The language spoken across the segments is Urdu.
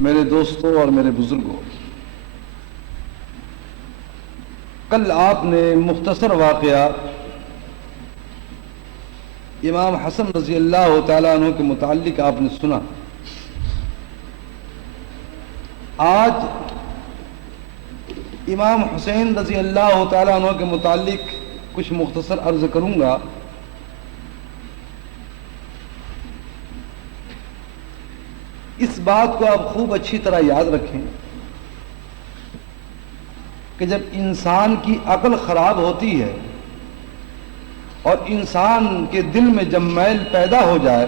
میرے دوستوں اور میرے بزرگوں، کل آپ نے مختصر واقعہ امام حسن رضی اللہ تعالیٰ عنہ کے متعلق آپ نے سنا۔ آج امام حسین رضی اللہ تعالیٰ عنہ کے متعلق کچھ مختصر عرض کروں گا۔ اس بات کو آپ خوب اچھی طرح یاد رکھیں کہ جب انسان کی عقل خراب ہوتی ہے اور انسان کے دل میں جب میل پیدا ہو جائے،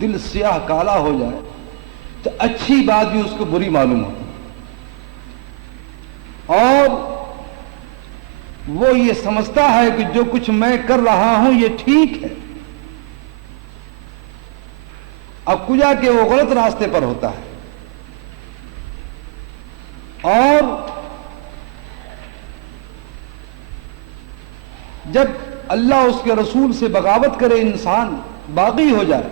دل سیاہ کالا ہو جائے، تو اچھی بات بھی اس کو بری معلوم ہوتی اور وہ یہ سمجھتا ہے کہ جو کچھ میں کر رہا ہوں یہ ٹھیک ہے، اب کجا کہ وہ غلط راستے پر ہوتا ہے۔ اور جب اللہ اس کے رسول سے بغاوت کرے، انسان باغی ہو جائے،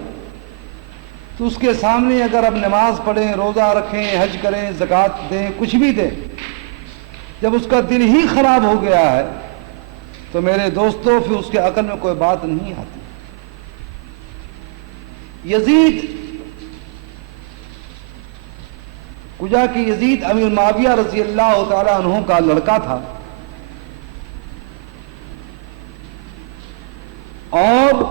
تو اس کے سامنے اگر اب نماز پڑھیں، روزہ رکھیں، حج کریں، زکوٰۃ دیں، کچھ بھی دیں، جب اس کا دل ہی خراب ہو گیا ہے تو میرے دوستوں پھر اس کے عقل میں کوئی بات نہیں آتی۔ یزید کجا کہ یزید امیر معاویہ رضی اللہ تعالی عنہ کا لڑکا تھا، اور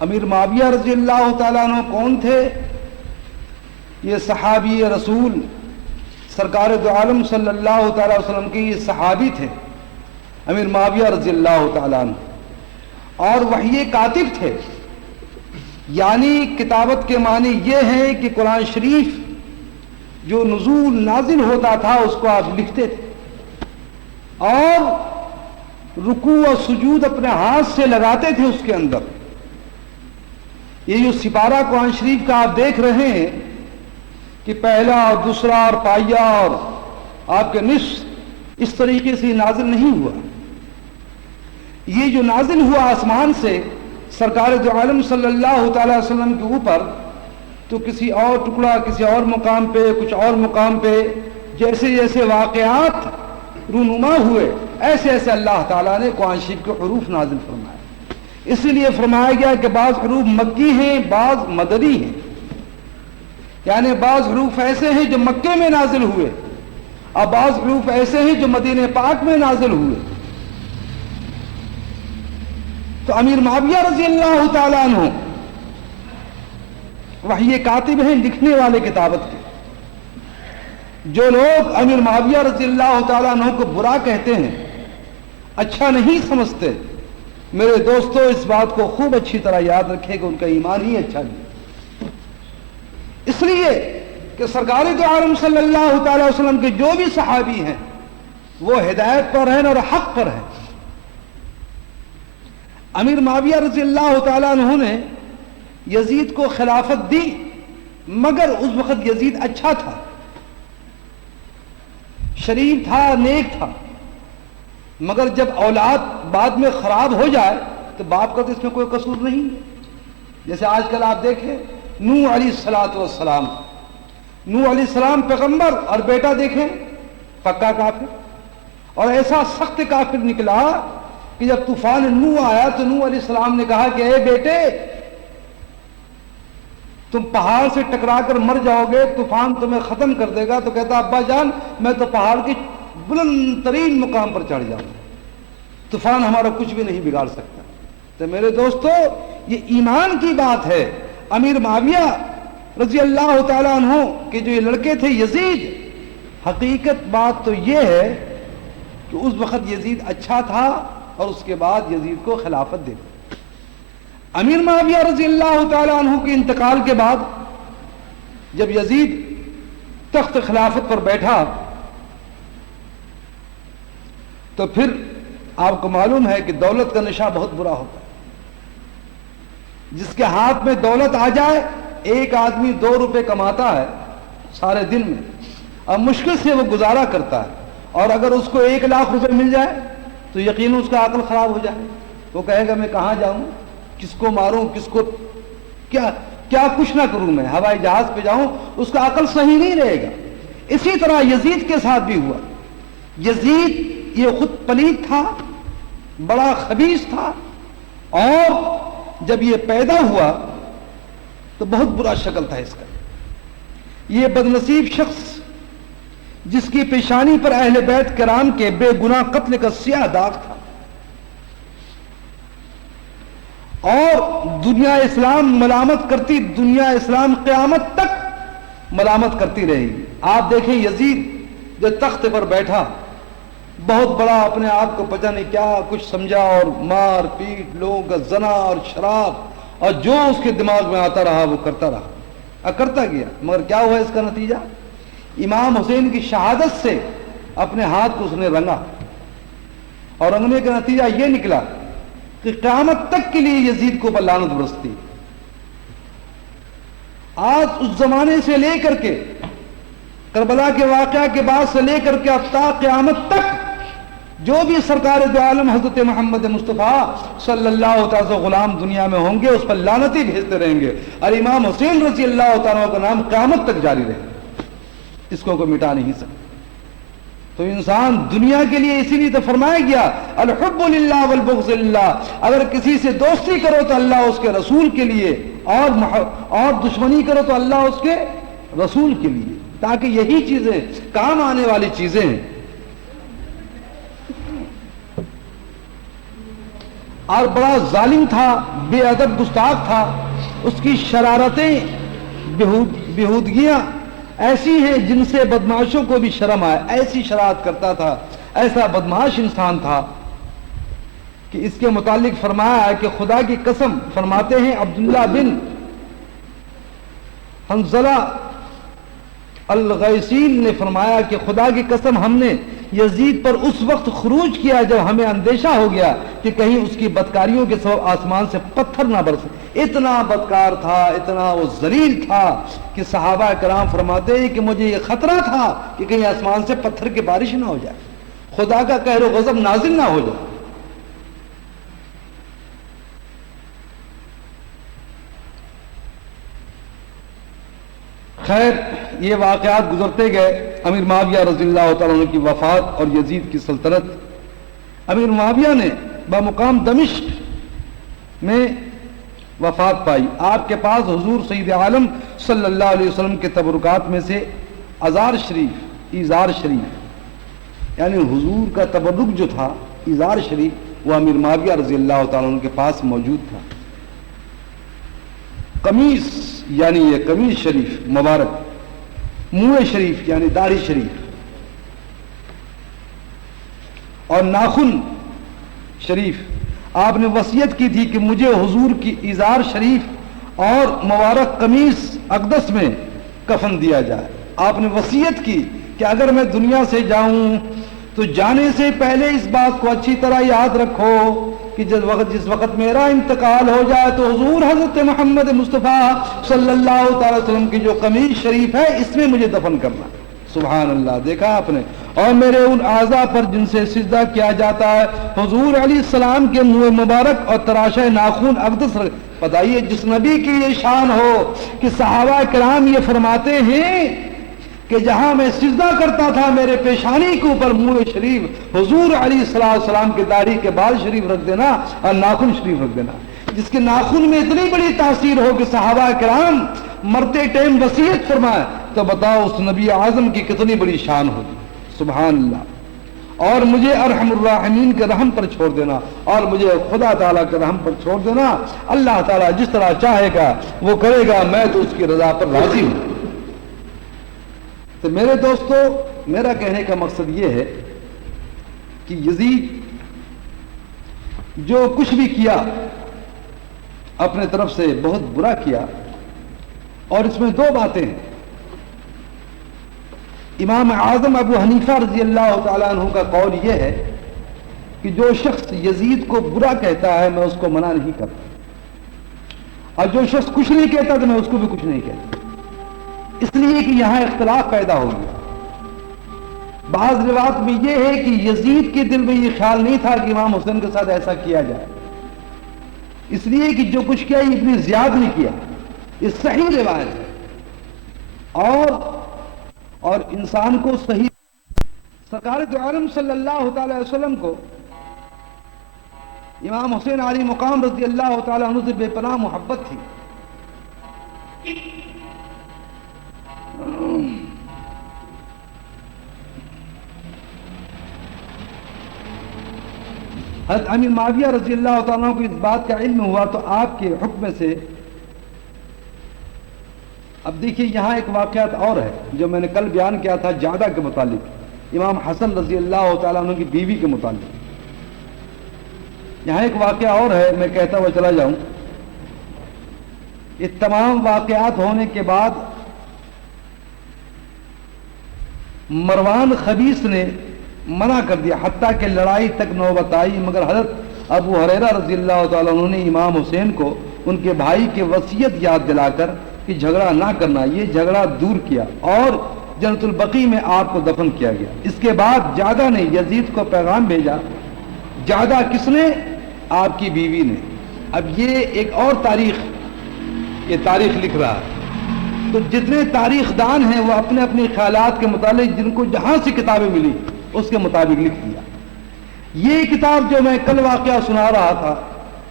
امیر معاویہ رضی اللہ تعالیٰ عنہ کون تھے؟ یہ صحابی رسول سرکار دو عالم صلی اللہ تعالی وسلم کے یہ صحابی تھے، امیر معاویہ رضی اللہ تعالیٰ عنہ، اور وحی کاتب تھے، یعنی کتابت کے معنی یہ ہے کہ قرآن شریف جو نزول نازل ہوتا تھا اس کو آپ لکھتے تھے، اور رکوع و سجود اپنے ہاتھ سے لگاتے تھے اس کے اندر۔ یہ جو سپارہ قرآن شریف کا آپ دیکھ رہے ہیں کہ پہلا اور دوسرا اور پائیا اور آپ کے نصف، اس طریقے سے نازل نہیں ہوا۔ یہ جو نازل ہوا آسمان سے سرکار دو عالم صلی اللہ تعالی وسلم کے اوپر، تو کسی اور ٹکڑا کسی اور مقام پہ، کچھ اور مقام پہ، جیسے جیسے واقعات رونما ہوئے، ایسے ایسے اللہ تعالیٰ نے قرآن شریف کے حروف نازل فرمائے۔ اس لیے فرمایا گیا کہ بعض حروف مکی ہیں، بعض مدنی ہیں، یعنی بعض حروف ایسے ہیں جو مکے میں نازل ہوئے اور بعض حروف ایسے ہیں جو مدینہ پاک میں نازل ہوئے۔ تو امیر معاویہ رضی اللہ تعالیٰ عنہ وحی کاتب ہیں، لکھنے والے کتابت کے۔ جو لوگ امیر معاویہ رضی اللہ تعالیٰ عنہ کو برا کہتے ہیں، اچھا نہیں سمجھتے، میرے دوستوں اس بات کو خوب اچھی طرح یاد رکھیں کہ ان کا ایمان ہی اچھا نہیں، اس لیے کہ سرکار دو عالم صلی اللہ تعالی وسلم کے جو بھی صحابی ہیں وہ ہدایت پر ہیں اور حق پر ہیں۔ امیر معاویہ رضی اللہ تعالیٰ عنہ نے یزید کو خلافت دی، مگر اس وقت یزید اچھا تھا، شریف تھا، نیک تھا، مگر جب اولاد بعد میں خراب ہو جائے تو باپ کا تو اس میں کوئی قصور نہیں۔ جیسے آج کل آپ دیکھیں نوح علیہ السلام، نوح علیہ السلام پیغمبر اور بیٹا دیکھیں پکا کافر، اور ایسا سخت کافر نکلا کہ جب طوفان نوح آیا تو نوح علیہ السلام نے کہا کہ اے بیٹے تم پہاڑ سے ٹکرا کر مر جاؤ گے، طوفان تمہیں ختم کر دے گا۔ تو کہتا ابا جان میں تو پہاڑ کی بلند ترین مقام پر چڑھ جاؤں، طوفان ہمارا کچھ بھی نہیں بگاڑ سکتا۔ تو میرے دوستو یہ ایمان کی بات ہے۔ امیر معاویہ رضی اللہ تعالیٰ عنہ کے جو یہ لڑکے تھے یزید، حقیقت بات تو یہ ہے کہ اس وقت یزید اچھا تھا اور اس کے بعد یزید کو خلافت دے۔ امیر معاویہ رضی اللہ تعالیٰ عنہ کے انتقال کے بعد جب یزید تخت خلافت پر بیٹھا تو پھر آپ کو معلوم ہے کہ دولت کا نشہ بہت برا ہوتا ہے۔ جس کے ہاتھ میں دولت آ جائے، ایک آدمی 2 روپے کماتا ہے سارے دن میں اور مشکل سے وہ گزارا کرتا ہے، اور اگر اس کو 1 لاکھ روپے مل جائے تو یقیناً اس کا عقل خراب ہو جائے، وہ کہے گا میں کہاں جاؤں، کس کو ماروں، کس کو کیا کچھ نہ کروں میں، ہوائی جہاز پہ جاؤں، اس کا عقل صحیح نہیں رہے گا۔ اسی طرح یزید کے ساتھ بھی ہوا۔ یزید یہ خود پلید تھا، بڑا خبیث تھا، اور جب یہ پیدا ہوا تو بہت برا شکل تھا اس کا۔ یہ بدنصیب شخص جس کی پیشانی پر اہل بیت کرام کے بے گناہ قتل کا سیاہ داغ تھا، اور دنیا اسلام ملامت کرتی، دنیا اسلام قیامت تک ملامت کرتی رہے گی۔ آپ دیکھیں یزید جو تخت پر بیٹھا، بہت بڑا اپنے آپ کو پتہ نہیں کیا کچھ سمجھا، اور مار پیٹ، لوگوں کا زنا اور شراب، اور جو اس کے دماغ میں آتا رہا وہ کرتا رہا، کرتا گیا۔ مگر کیا ہوا اس کا نتیجہ؟ امام حسین کی شہادت سے اپنے ہاتھ کو اس نے رنگا، اور رنگنے کا نتیجہ یہ نکلا کہ قیامت تک کے لیے یزید کو اوپر لعنت برستی۔ آج اس زمانے سے لے کر کے، کربلا کے واقعہ کے بعد سے لے کر کے اب تا قیامت تک جو بھی سرکار دو عالم حضرت محمد مصطفیٰ صلی اللہ تعالی سے غلام دنیا میں ہوں گے، اس پر لعنتی بھیجتے رہیں گے، اور امام حسین رضی اللہ تعالیٰ کا نام قیامت تک جاری رہے، اس کو کوئی مٹا نہیں سکتا۔ تو انسان دنیا کے لیے اسی لیے تو فرمایا گیا الحب للہ والبغض للہ، اگر کسی سے دوستی کرو تو اللہ اس کے رسول کے لیے، اور دشمنی کرو تو اللہ اس کے رسول کے لیے، تاکہ یہی چیزیں کام آنے والی چیزیں ہیں۔ اور بڑا ظالم تھا، بے ادب گستاخ تھا، اس کی شرارتیں، بےہودگیاں ایسی ہیں جن سے بدماشوں کو بھی شرم آئے، ایسی شرارت کرتا تھا، ایسا بدماش انسان تھا کہ اس کے متعلق فرمایا ہے کہ خدا کی قسم، فرماتے ہیں عبداللہ بن حنظلہ الغیسین نے فرمایا کہ خدا کی قسم ہم نے یزید پر اس وقت خروج کیا جب ہمیں اندیشہ ہو گیا کہ کہیں اس کی بدکاریوں کے سبب آسمان سے پتھر نہ برسے۔ اتنا بدکار تھا، اتنا وہ ذلیل تھا کہ صحابہ کرام فرماتے ہیں کہ مجھے یہ خطرہ تھا کہ کہیں آسمان سے پتھر کی بارش نہ ہو جائے، خدا کا قہر و غضب نازل نہ ہو جائے۔ خیر، یہ واقعات گزرتے گئے۔ امیر معاویہ رضی اللہ تعالیٰ عنہ کی وفات اور یزید کی سلطنت۔ امیر معاویہ نے بمقام دمشق میں وفات پائی۔ آپ کے پاس حضور سید عالم صلی اللہ علیہ وسلم کے تبرکات میں سے ازار شریف، ایزار شریف، یعنی حضور کا تبرک جو تھا، ایزار شریف، وہ امیر معاویہ رضی اللہ تعالیٰ عنہ کے پاس موجود تھا۔ قمیص یعنی یہ قمیص شریف مبارک، منہ شریف یعنی داڑھی شریف، اور ناخن شریف، آپ نے وصیت کی تھی کہ مجھے حضور کی ایزار شریف اور مبارک قمیص اقدس میں کفن دیا جائے۔ آپ نے وصیت کی کہ اگر میں دنیا سے جاؤں تو جانے سے پہلے اس بات کو اچھی طرح یاد رکھو کہ جس وقت میرا انتقال ہو جائے تو حضور حضرت محمد مصطفیٰ صلی اللہ تعالی وسلم کی جو قمیص شریف ہے اس میں مجھے دفن کرنا۔ سبحان اللہ، دیکھا آپ نے۔ اور میرے ان اعضاء پر جن سے سجدہ کیا جاتا ہے حضور علیہ السلام کے منہ مبارک اور تراشہ ناخن اقدس بتائیے، جس نبی کی یہ شان ہو کہ صحابہ کرام یہ فرماتے ہیں کہ جہاں میں سجدہ کرتا تھا میرے پیشانی کے اوپر منہ شریف حضور علیہ السلام کے داڑھی کے بال شریف رکھ دینا اور ناخن شریف رکھ دینا، جس کے ناخن میں اتنی بڑی تاثیر ہو کہ صحابہ کرام مرتے ٹائم وصیت فرمائے، تو بتاؤ اس نبی اعظم کی کتنی بڑی شان ہوگی۔ سبحان اللہ۔ اور مجھے ارحم الراحمین کے رحم پر چھوڑ دینا، اور مجھے خدا تعالیٰ کے رحم پر چھوڑ دینا۔ اللہ تعالیٰ جس طرح چاہے گا وہ کرے گا، میں تو اس کی رضا پر راضی ہوں۔ تو میرے دوستو، میرا کہنے کا مقصد یہ ہے کہ یزید جو کچھ بھی کیا اپنے طرف سے بہت برا کیا، اور اس میں دو باتیں ہیں۔ امام اعظم ابو حنیفہ رضی اللہ تعالیٰ عنہ کا قول یہ ہے کہ جو شخص یزید کو برا کہتا ہے میں اس کو منع نہیں کرتا، اور جو شخص کچھ نہیں کہتا تو میں اس کو بھی کچھ نہیں کہتا، اس لیے کہ یہاں اختلاف پیدا ہو گیا۔ بعض روایات میں یہ ہے کہ یزید کے دل میں یہ خیال نہیں تھا کہ امام حسین کے ساتھ ایسا کیا جائے، اس لیے کہ جو کچھ کیا یہ اتنی زیادہ نہیں کیا، یہ صحیح روایت ہے اور انسان کو صحیح سرکار دو عالم صلی اللہ تعالی وسلم کو امام حسین علی مقام رضی اللہ تعالی عنہ سے بے پناہ محبت تھی. حضرت امیر معاویہ رضی اللہ تعالیٰ عنہ کو اس بات کا علم ہوا تو آپ کے حکم سے، اب دیکھیے یہاں ایک واقعات اور ہے جو میں نے کل بیان کیا تھا جعدہ کے متعلق، امام حسن رضی اللہ تعالیٰ عنہ کی بیوی کے متعلق. یہاں ایک واقعہ اور ہے، میں کہتا ہوا چلا جاؤں. یہ تمام واقعات ہونے کے بعد مروان خبیث نے منع کر دیا، حتیٰ کہ لڑائی تک نوبت آئی، مگر حضرت ابو ہریرہ رضی اللہ تعالیٰ عنہ نے امام حسین کو ان کے بھائی کی وصیت یاد دلا کر کہ جھگڑا نہ کرنا، یہ جھگڑا دور کیا اور جنت البقیع میں آپ کو دفن کیا گیا. اس کے بعد جعدہ نے یزید کو پیغام بھیجا. جعدہ کس نے؟ آپ کی بیوی نے. اب یہ ایک اور تاریخ، یہ تاریخ لکھ رہا ہے. تو جتنے تاریخ دان ہیں وہ اپنے اپنے خیالات کے متعلق جن کو جہاں سے کتابیں ملی اس کے مطابق لکھ دیا. یہ کتاب جو میں کل واقعہ سنا رہا تھا،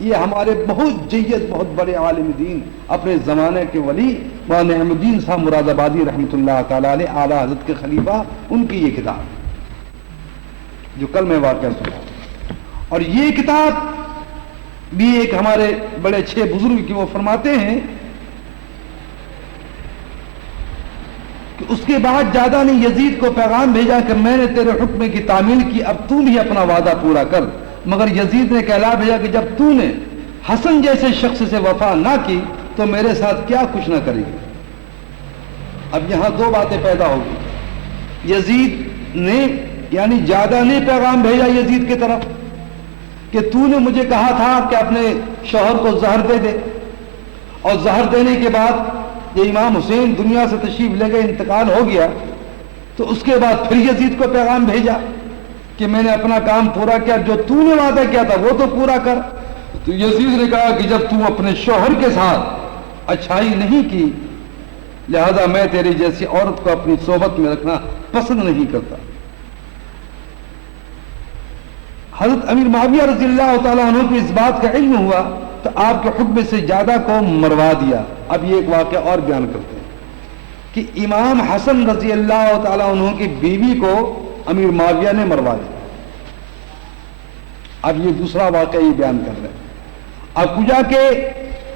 یہ ہمارے بہت جید بہت بڑے عالم دین اپنے زمانے کے ولی مولانا نعیم الدین صاحب مراد آبادی رحمۃ اللہ تعالی علیہ اعلیٰ حضرت کے خلیفہ، ان کی یہ کتاب جو کل میں واقعہ سنا. اور یہ کتاب بھی ایک ہمارے بڑے اچھے بزرگ کی وہ فرماتے ہیں کہ اس کے بعد جعدہ نے یزید کو پیغام بھیجا کہ میں نے تیرے حکم کی تعمیل کی، اب تو بھی اپنا وعدہ پورا کر. مگر یزید نے کہلا بھیجا کہ جب تو نے حسن جیسے شخص سے وفا نہ کی تو میرے ساتھ کیا کچھ نہ کرے گی. اب یہاں دو باتیں پیدا ہوگی. یزید نے یعنی جعدہ نے پیغام بھیجا یزید کی طرف کہ تو نے مجھے کہا تھا کہ اپنے شوہر کو زہر دے دے، اور زہر دینے کے بعد یہ امام حسین دنیا سے تشریف لے گئے، انتقال ہو گیا. تو اس کے بعد پھر یزید کو پیغام بھیجا کہ میں نے اپنا کام پورا کیا، جو تو نے وعدہ کیا تھا وہ تو پورا کر. تو یزید نے کہا کہ جب تو اپنے شوہر کے ساتھ اچھائی نہیں کی لہذا میں تیری جیسی عورت کو اپنی صحبت میں رکھنا پسند نہیں کرتا. حضرت امیر معاویہ رضی اللہ تعالیٰ عنہ کو اس بات کا علم ہوا تو آپ کے حکم سے جعدہ کو مروا دیا. اب یہ ایک واقعہ اور بیان کرتے ہیں کہ امام حسن رضی اللہ تعالیٰ عنہ کی بیوی کو امیر معاویہ نے مروا دیا. اب یہ دوسرا واقعہ یہ بیان کر رہے ہیں. اب کجا کے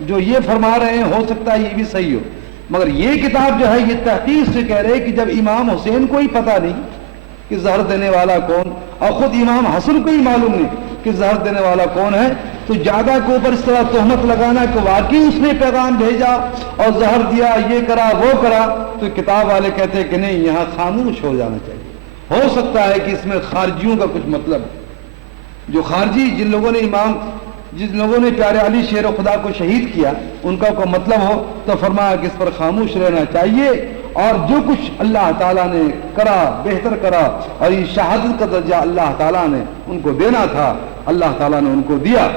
جو یہ فرما رہے ہیں ہو سکتا ہے یہ بھی صحیح ہو، مگر یہ کتاب جو ہے یہ تحقیق سے کہہ رہے کہ جب امام حسین کو ہی پتہ نہیں کہ زہر دینے والا کون، اور خود امام حسن کو ہی معلوم نہیں کہ زہر دینے والا کون ہے، تو جعدہ کے اوپر اس طرح تہمت لگانا کہ واقعی اس نے پیغام بھیجا اور زہر دیا، یہ کرا وہ کرا، تو کتاب والے کہتے ہیں کہ نہیں، یہاں خاموش ہو جانا چاہیے. ہو سکتا ہے کہ اس میں خارجیوں کا کچھ مطلب ہے. جو خارجی جن لوگوں نے پیارے علی شیر خدا کو شہید کیا ان کا کوئی مطلب ہو تو فرمایا کہ اس پر خاموش رہنا چاہیے، اور جو کچھ اللہ تعالیٰ نے کرا بہتر کرا، اور یہ شہادت کا درجہ اللہ تعالیٰ نے ان کو دینا تھا اللہ تعالیٰ نے ان کو دیا.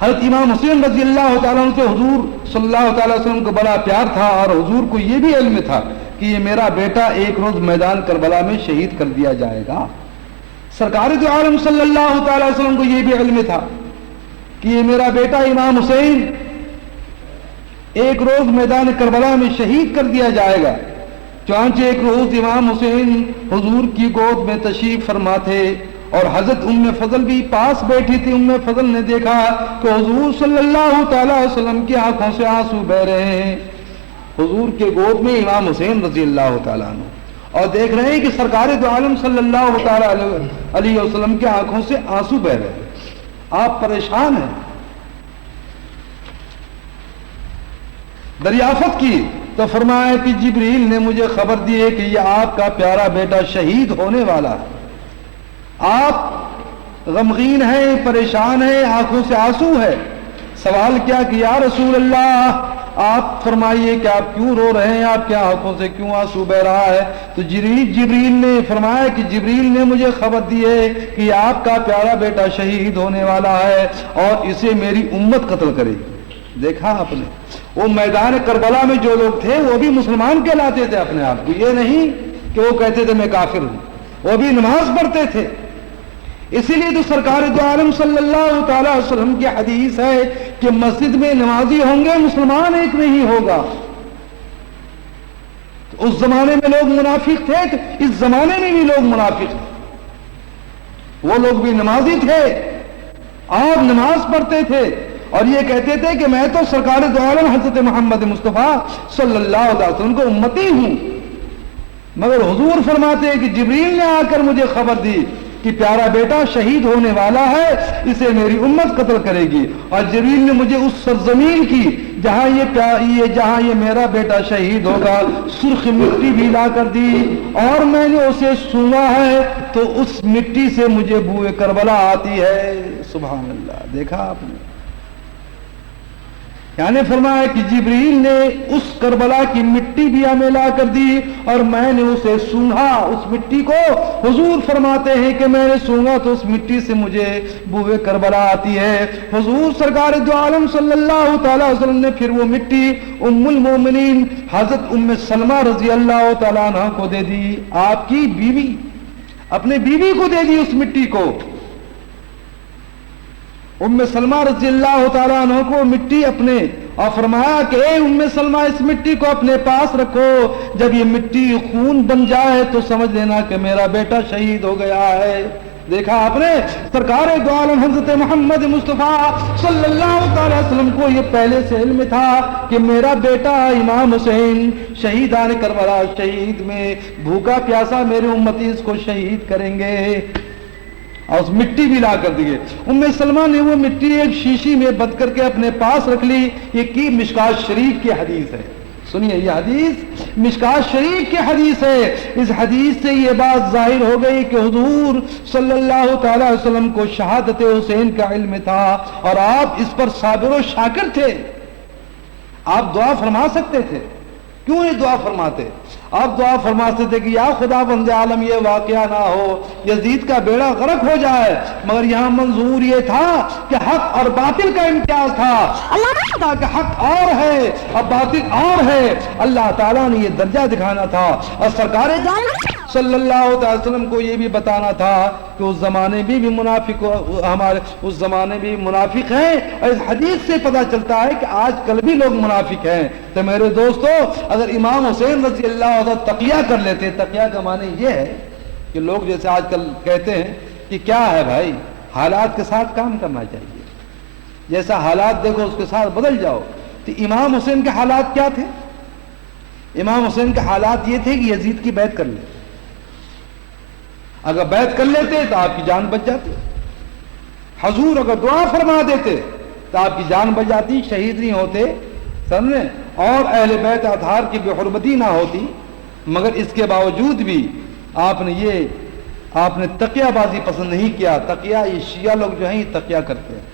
حضرت امام حسین رضی اللہ تعالیٰ عنہ سے حضور صلی اللہ تعالیٰ وسلم کو بڑا پیار تھا، اور حضور کو یہ بھی علم تھا کہ یہ میرا بیٹا ایک روز میدان کربلا میں شہید کر دیا جائے گا. سرکار دو عالم صلی اللہ تعالیٰ وسلم کو یہ بھی علم تھا کہ یہ میرا بیٹا امام حسین ایک روز میدان کربلا میں شہید کر دیا جائے گا. چانچہ ایک روز امام حسین حضور کی گود میں تشریف فرما تھے اور حضرت ام فضل بھی پاس بیٹھی تھی. ام فضل نے دیکھا کہ حضور صلی اللہ تعالیٰ وسلم کی آنکھوں سے آنسو بہ رہے ہیں. حضور کے گود میں امام حسین رضی اللہ تعالیٰ عنہ، اور دیکھ رہے ہیں کہ سرکار دو عالم صلی اللہ تعالیٰ علیہ وسلم کی آنکھوں سے آنسو بہ رہے ہیں. آپ پریشان ہیں. دریافت کی تو فرمایا کہ جبریل نے مجھے خبر دی ہے کہ یہ آپ کا پیارا بیٹا شہید ہونے والا ہے. آپ غمگین ہیں، پریشان ہیں، آنکھوں سے آنسو ہے. سوال کیا کہ یا رسول اللہ آپ فرمائیے کہ آپ کیوں رو رہے ہیں، آپ کے آنکھوں سے کیوں آنسو بہ رہا ہے؟ تو جبریل نے فرمایا کہ جبریل نے مجھے خبر دی ہے کہ آپ کا پیارا بیٹا شہید ہونے والا ہے اور اسے میری امت قتل کرے گی. دیکھا آپ نے وہ میدان کربلا میں جو لوگ تھے وہ بھی مسلمان کہلاتے تھے اپنے آپ کو، یہ نہیں کہ وہ کہتے تھے میں کافر ہوں، وہ بھی نماز پڑھتے تھے۔ اسی لیے تو سرکار دو عالم صلی اللہ تعالی وسلم کی حدیث ہے کہ مسجد میں نمازی ہوں گے مسلمان ایک نہیں ہوگا۔ اس زمانے میں لوگ منافق تھے تو اس زمانے میں بھی لوگ منافق تھے، وہ لوگ بھی نمازی تھے اور نماز پڑھتے تھے اور یہ کہتے تھے کہ میں تو سرکار دو عالم حضرت محمد مصطفیٰ صلی اللہ علیہ وسلم کو امتی ہوں، مگر حضور فرماتے ہیں کہ جبریل نے آ کر مجھے خبر دی کہ پیارا بیٹا شہید ہونے والا ہے، اسے میری امت قتل کرے گی، اور جبریل نے مجھے اس سرزمین کی جہاں یہ میرا بیٹا شہید ہوگا سرخ مٹی بھی لا کر دی، اور میں نے اسے سونگا ہے تو اس مٹی سے مجھے بوئے کربلا آتی ہے۔ سبحان اللہ، دیکھا آپ نے، یعنی فرمایا کہ جبریل نے اس کربلا کی مٹی بھی ہمیں لا کر دی اور میں نے اسے سونگا، اس مٹی کو حضور فرماتے ہیں کہ میں نے سونگا تو اس مٹی سے مجھے بوئے کربلا آتی ہے۔ حضور سرکار دو عالم صلی اللہ تعالی وسلم نے پھر وہ مٹی ام المومنین حضرت ام سلمہ رضی اللہ تعالیٰ عنہ کو دے دی، آپ کی بیوی، اپنے بیوی کو دے دی اس مٹی کو۔ ام سلمہ رضی اللہ تعالیٰ عنہ کو مٹی اپنے، اور فرمایا کہ اے ام سلمہ اس مٹی کو اپنے پاس رکھو، جب یہ مٹی خون بن جائے تو سمجھ لینا کہ میرا بیٹا شہید ہو گیا ہے۔ دیکھا آپ نے، سرکار دو عالم حضرت محمد مصطفیٰ صلی اللہ تعالی وسلم کو یہ پہلے سے علم تھا کہ میرا بیٹا امام حسین شہیدان کربلا شہید میں بھوکا پیاسا میرے امتی اس کو شہید کریں گے، اور اس مٹی بھی لا کر دیے۔ ام سلمہ نے وہ مٹی ایک شیشی میں بند کر کے اپنے پاس رکھ لی۔ یہ کی مشکات شریف کی حدیث ہے، سنیے یہ حدیث مشکات شریف کی حدیث ہے۔ اس حدیث سے یہ بات ظاہر ہو گئی کہ حضور صلی اللہ تعالی وسلم کو شہادت حسین کا علم تھا اور آپ اس پر صابر و شاکر تھے، آپ دعا فرما سکتے تھے، کیوں نہیں دعا فرماتے؟ آپ دعا فرماتے تھے کہ یا خدا بند عالم یہ واقعہ نہ ہو، یزید کا بیڑا غرق ہو جائے، مگر یہاں منظور یہ تھا کہ حق اور باطل کا امتیاز تھا، اللہ تعالیٰ کہ حق اور ہے اور باطل اور ہے، اللہ تعالیٰ نے یہ درجہ دکھانا تھا، اور سرکار صلی اللہ علیہ وسلم کو یہ بھی بتانا تھا کہ اس زمانے میں بھی منافق، ہمارے اس زمانے بھی منافق ہیں، اور اس حدیث سے پتہ چلتا ہے کہ آج کل بھی لوگ منافق ہیں۔ تو میرے دوستو، اگر امام حسین رضی اللہ عنہ تقیہ کر لیتے، تقیہ کا معنی یہ ہے کہ لوگ جیسے آج کل کہتے ہیں کہ کیا ہے بھائی، حالات کے ساتھ کام کرنا چاہیے، جیسا حالات دیکھو اس کے ساتھ بدل جاؤ۔ تو امام حسین کے حالات کیا تھے؟ امام حسین کے حالات یہ تھے کہ یزید کی بیعت کر لیں، اگر بیعت کر لیتے تو آپ کی جان بچ جاتی، حضور اگر دعا فرما دیتے تو آپ کی جان بچ جاتی، شہید نہیں ہوتے، سمجھے، اور اہل بیت اطہار کی بے حرمتی نہ ہوتی، مگر اس کے باوجود بھی آپ نے تقیہ بازی پسند نہیں کیا۔ تقیہ، یہ شیعہ لوگ جو ہیں یہ تقیہ کرتے ہیں۔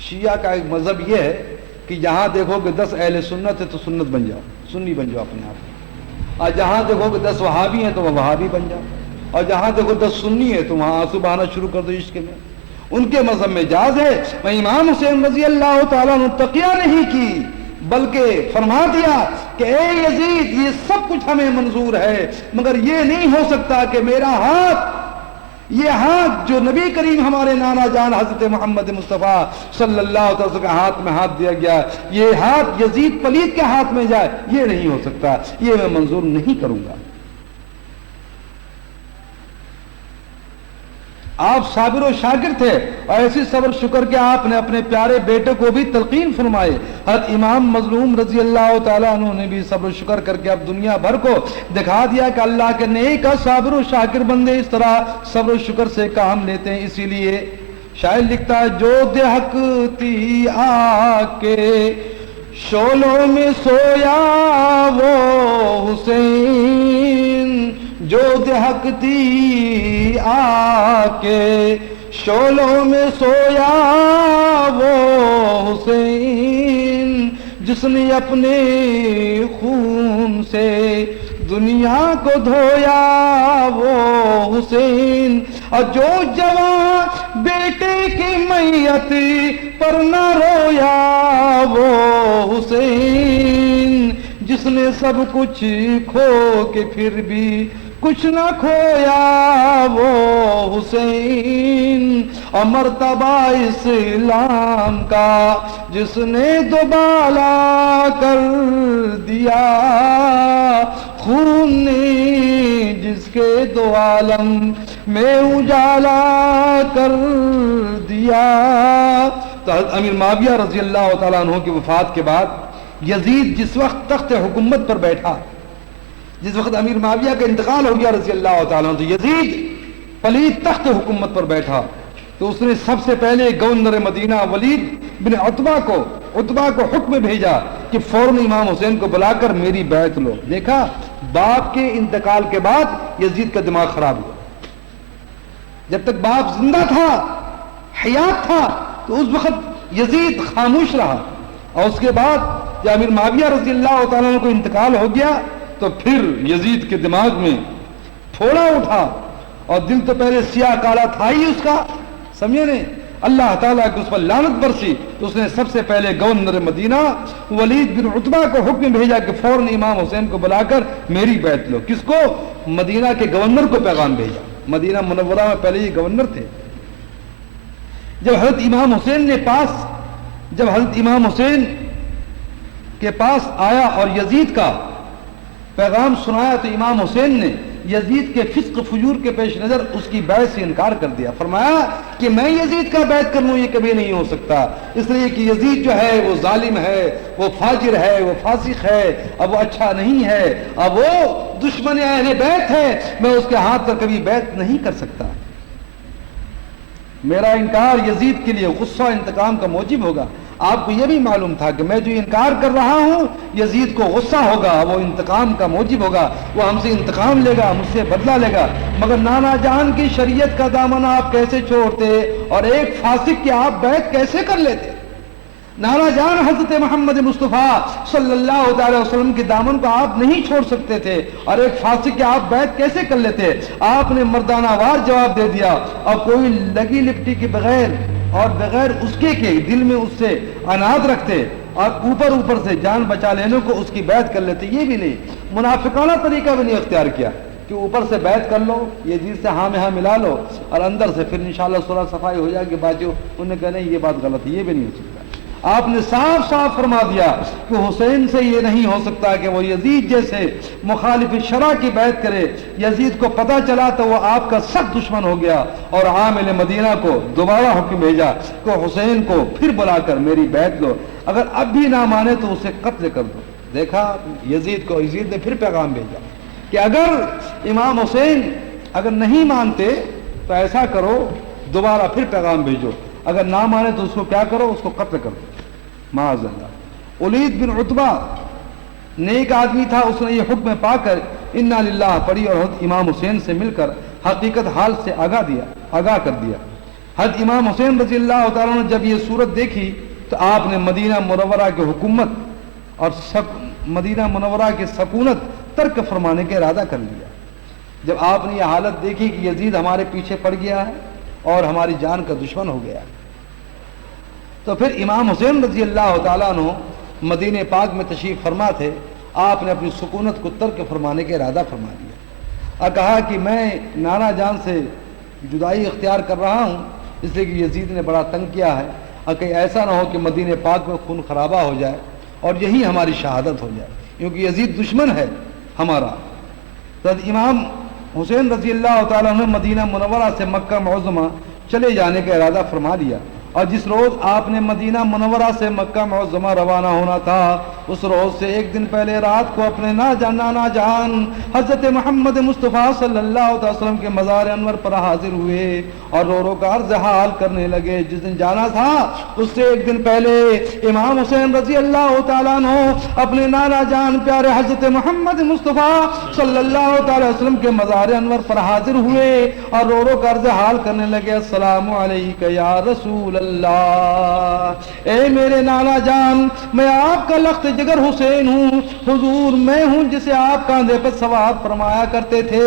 شیعہ کا ایک مذہب یہ ہے کہ جہاں دیکھو کہ 10 اہل سنت ہے تو سنت بن جاؤ، سنی بن جاؤ اپنے آپ، اور جہاں دیکھو کہ 10 وہابی ہیں تو وہ وہابی بن جاؤ، اور جہاں دیکھو 10 سنی ہے تو وہاں آنسو بہانا شروع کر دو عشق میں۔ ان کے مذہب میں جائز ہے۔ میں امام حسین رضی اللہ تعالیٰ نے تقیہ نہیں کی، بلکہ فرما دیا کہ اے یزید یہ سب کچھ ہمیں منظور ہے، مگر یہ نہیں ہو سکتا کہ میرا ہاتھ، یہ ہاتھ جو نبی کریم ہمارے نانا جان حضرت محمد مصطفیٰ صلی اللہ علیہ وسلم کے ہاتھ میں ہاتھ دیا گیا، یہ ہاتھ یزید پلید کے ہاتھ میں جائے، یہ نہیں ہو سکتا، یہ میں منظور نہیں کروں گا۔ آپ صابر و شاکر تھے، اور ایسی صبر شکر کے آپ نے اپنے پیارے بیٹے کو بھی تلقین فرمائے۔ حضرت امام مظلوم رضی اللہ تعالیٰ عنہ نے بھی صبر و شکر کر کے اب دنیا بھر کو دکھا دیا کہ اللہ کے نیک اور صابر و شاکر بندے اس طرح صبر و شکر سے کام لیتے ہیں۔ اسی لیے شاعر لکھتا ہے، جو دہکتی آ کے شولوں میں سویا وہ حسین، جو دہکتی آ کے شولوں میں سویا وہ حسین، جس نے اپنے خون سے دنیا کو دھویا وہ حسین، اور جو جوان بیٹے کی میت پر نہ رویا وہ سب کچھ کھو کے پھر بھی کچھ نہ کھویا وہ حسین، اور مرتبہ اسلام کا جس نے دوبالا کر دیا، خون نے جس کے دو عالم میں اجالا کر دیا۔ تو حضرت امیر معاویہ رضی اللہ تعالیٰ عنہ کی وفات کے بعد یزید جس وقت تخت حکومت پر بیٹھا، جس وقت امیر معاویہ کا انتقال ہو گیا رضی اللہ تعالیٰ عنہ، تو یزید پلید تخت حکومت پر بیٹھا، تو اس نے سب سے پہلے گورنر مدینہ ولید بن عتبہ کو حکم بھیجا کہ فوراً امام حسین کو بلا کر میری بیعت لو۔ دیکھا، باپ کے انتقال کے بعد یزید کا دماغ خراب ہوا۔ جب تک باپ زندہ تھا، حیات تھا، تو اس وقت یزید خاموش رہا، اور اس کے بعد جب امیر معاویہ رضی اللہ تعالیٰ عنہ کو انتقال ہو گیا تو پھر یزید کے دماغ میں پھوڑا اٹھا، اور دل تو پہلے سیاہ کالا تھا ہی اس کا، سمجھے نہیں، اللہ تعالیٰ کی اس پر لعنت برسی، تو اس نے سب سے پہلے گورنر مدینہ ولید بن عتبہ کو حکم بھیجا کہ فوراً امام حسین کو بلا کر میری بیعت لو۔ کس کو؟ مدینہ کے گورنر کو پیغام بھیجا۔ مدینہ منورہ میں پہلے یہ گورنر تھے۔ جب حضرت امام حسین کے پاس آیا اور یزید کا پیغام سنایا، تو امام حسین نے یزید کے فسق فجور کے پیش نظر اس کی بیعت سے انکار کر دیا۔ فرمایا کہ میں یزید کا بیعت کر لوں، یہ کبھی نہیں ہو سکتا، اس لیے کہ یزید جو ہے وہ ظالم ہے، وہ فاجر ہے، وہ فاسق ہے، اب وہ اچھا نہیں ہے، اب وہ دشمن اہل بیت ہے، میں اس کے ہاتھ پر کبھی بیعت نہیں کر سکتا۔ میرا انکار یزید کے لیے غصہ انتقام کا موجب ہوگا۔ آپ کو یہ بھی معلوم تھا کہ میں جو انکار کر رہا ہوں یزید کو غصہ ہوگا، وہ انتقام کا موجب ہوگا، وہ ہم سے انتقام لے گا، مجھ سے بدلہ لے گا۔ مگر نانا جان کی شریعت کا دامن آپ کیسے چھوڑتے اور ایک فاسق کی آپ بیعت کیسے کر لیتے؟ نانا جان حضرت محمد مصطفیٰ صلی اللہ علیہ وسلم کے دامن کو آپ نہیں چھوڑ سکتے تھے، اور ایک فاسق کی آپ بیعت کیسے کر لیتے؟ آپ نے مردانہ وار جواب دے دیا، اور کوئی لگی لپٹی کے بغیر اور بغیر اس کے دل میں اس سے عناد رکھتے اور اوپر سے جان بچا لینے کو اس کی بیعت کر لیتے۔ یہ بھی نہیں، منافقانہ طریقہ بھی نہیں اختیار کیا کہ اوپر سے بیعت کر لو، یزید سے ہاں میں ہاں ملا لو، اور اندر سے پھر انشاءاللہ صلح صفائی ہو جائے گی باجو۔ انہوں نے کہا نہیں، یہ بات غلط ہے، یہ بھی نہیں ہو سکتا۔ آپ نے صاف صاف فرما دیا کہ حسین سے یہ نہیں ہو سکتا کہ وہ یزید جیسے مخالف شرع کی بیعت کرے۔ یزید کو پتہ چلا تو وہ آپ کا سخت دشمن ہو گیا، اور عامل مدینہ کو دوبارہ حکم بھیجا کہ حسین کو پھر بلا کر میری بیعت لو، اگر اب بھی نہ مانے تو اسے قتل کر دو۔ دیکھا، یزید نے پھر پیغام بھیجا کہ اگر امام حسین اگر نہیں مانتے تو ایسا کرو، دوبارہ پھر پیغام بھیجو، اگر نہ مانے تو اس کو کیا کرو؟ اس کو قتل کرو، معاذ اللہ۔ ولید بن عتبہ نیک آدمی تھا، اس نے یہ حکم پا کر انا للہ پڑھی اور حضرت امام حسین سے مل کر حقیقت حال سے آگاہ کر دیا۔ حضرت امام حسین رضی اللہ تعالیٰ نے جب یہ صورت دیکھی تو آپ نے مدینہ منورہ کی حکومت اور مدینہ منورہ کی سکونت ترک فرمانے کا ارادہ کر لیا۔ جب آپ نے یہ حالت دیکھی کہ یزید ہمارے پیچھے پڑ گیا ہے اور ہماری جان کا دشمن ہو گیا، تو پھر امام حسین رضی اللہ تعالیٰ عنہ مدینہ پاک میں تشریف فرما تھے۔ آپ نے اپنی سکونت کو ترک فرمانے کا ارادہ فرما دیا اور کہا کہ میں نانا جان سے جدائی اختیار کر رہا ہوں، اس لیے کہ یزید نے بڑا تنگ کیا ہے، اور کہیں ایسا نہ ہو کہ مدینہ پاک میں خون خرابہ ہو جائے اور یہی ہماری شہادت ہو جائے، کیونکہ یزید دشمن ہے ہمارا۔ تو امام حسین رضی اللہ تعالیٰ عنہ مدینہ منورہ سے مکہ معظمہ چلے جانے کا ارادہ فرما لیا، اور جس روز آپ نے مدینہ منورہ سے مکہ معظمہ روانہ ہونا تھا اس روز سے ایک دن پہلے رات کو اپنے نانا جان حضرت محمد مصطفیٰ صلی اللہ علیہ وسلم کے مزار انور پر حاضر ہوئے اور رو کر عرض حال کرنے لگے۔ جس دن جانا تھا اس سے ایک دن پہلے امام حسین رضی اللہ تعالیٰ عنہ اپنے نانا جان پیارے حضرت محمد مصطفیٰ صلی اللہ تعالی وسلم کے مزار انور پر حاضر ہوئے اور رو کر عرض حال کرنے لگے، السلام علیکہ یا رسول اللہ، اے میرے نانا جان، میں آپ کا لخت جگر حسین ہوں، حضور میں ہوں جسے آپ کاندھے پر سوار فرمایا کرتے تھے۔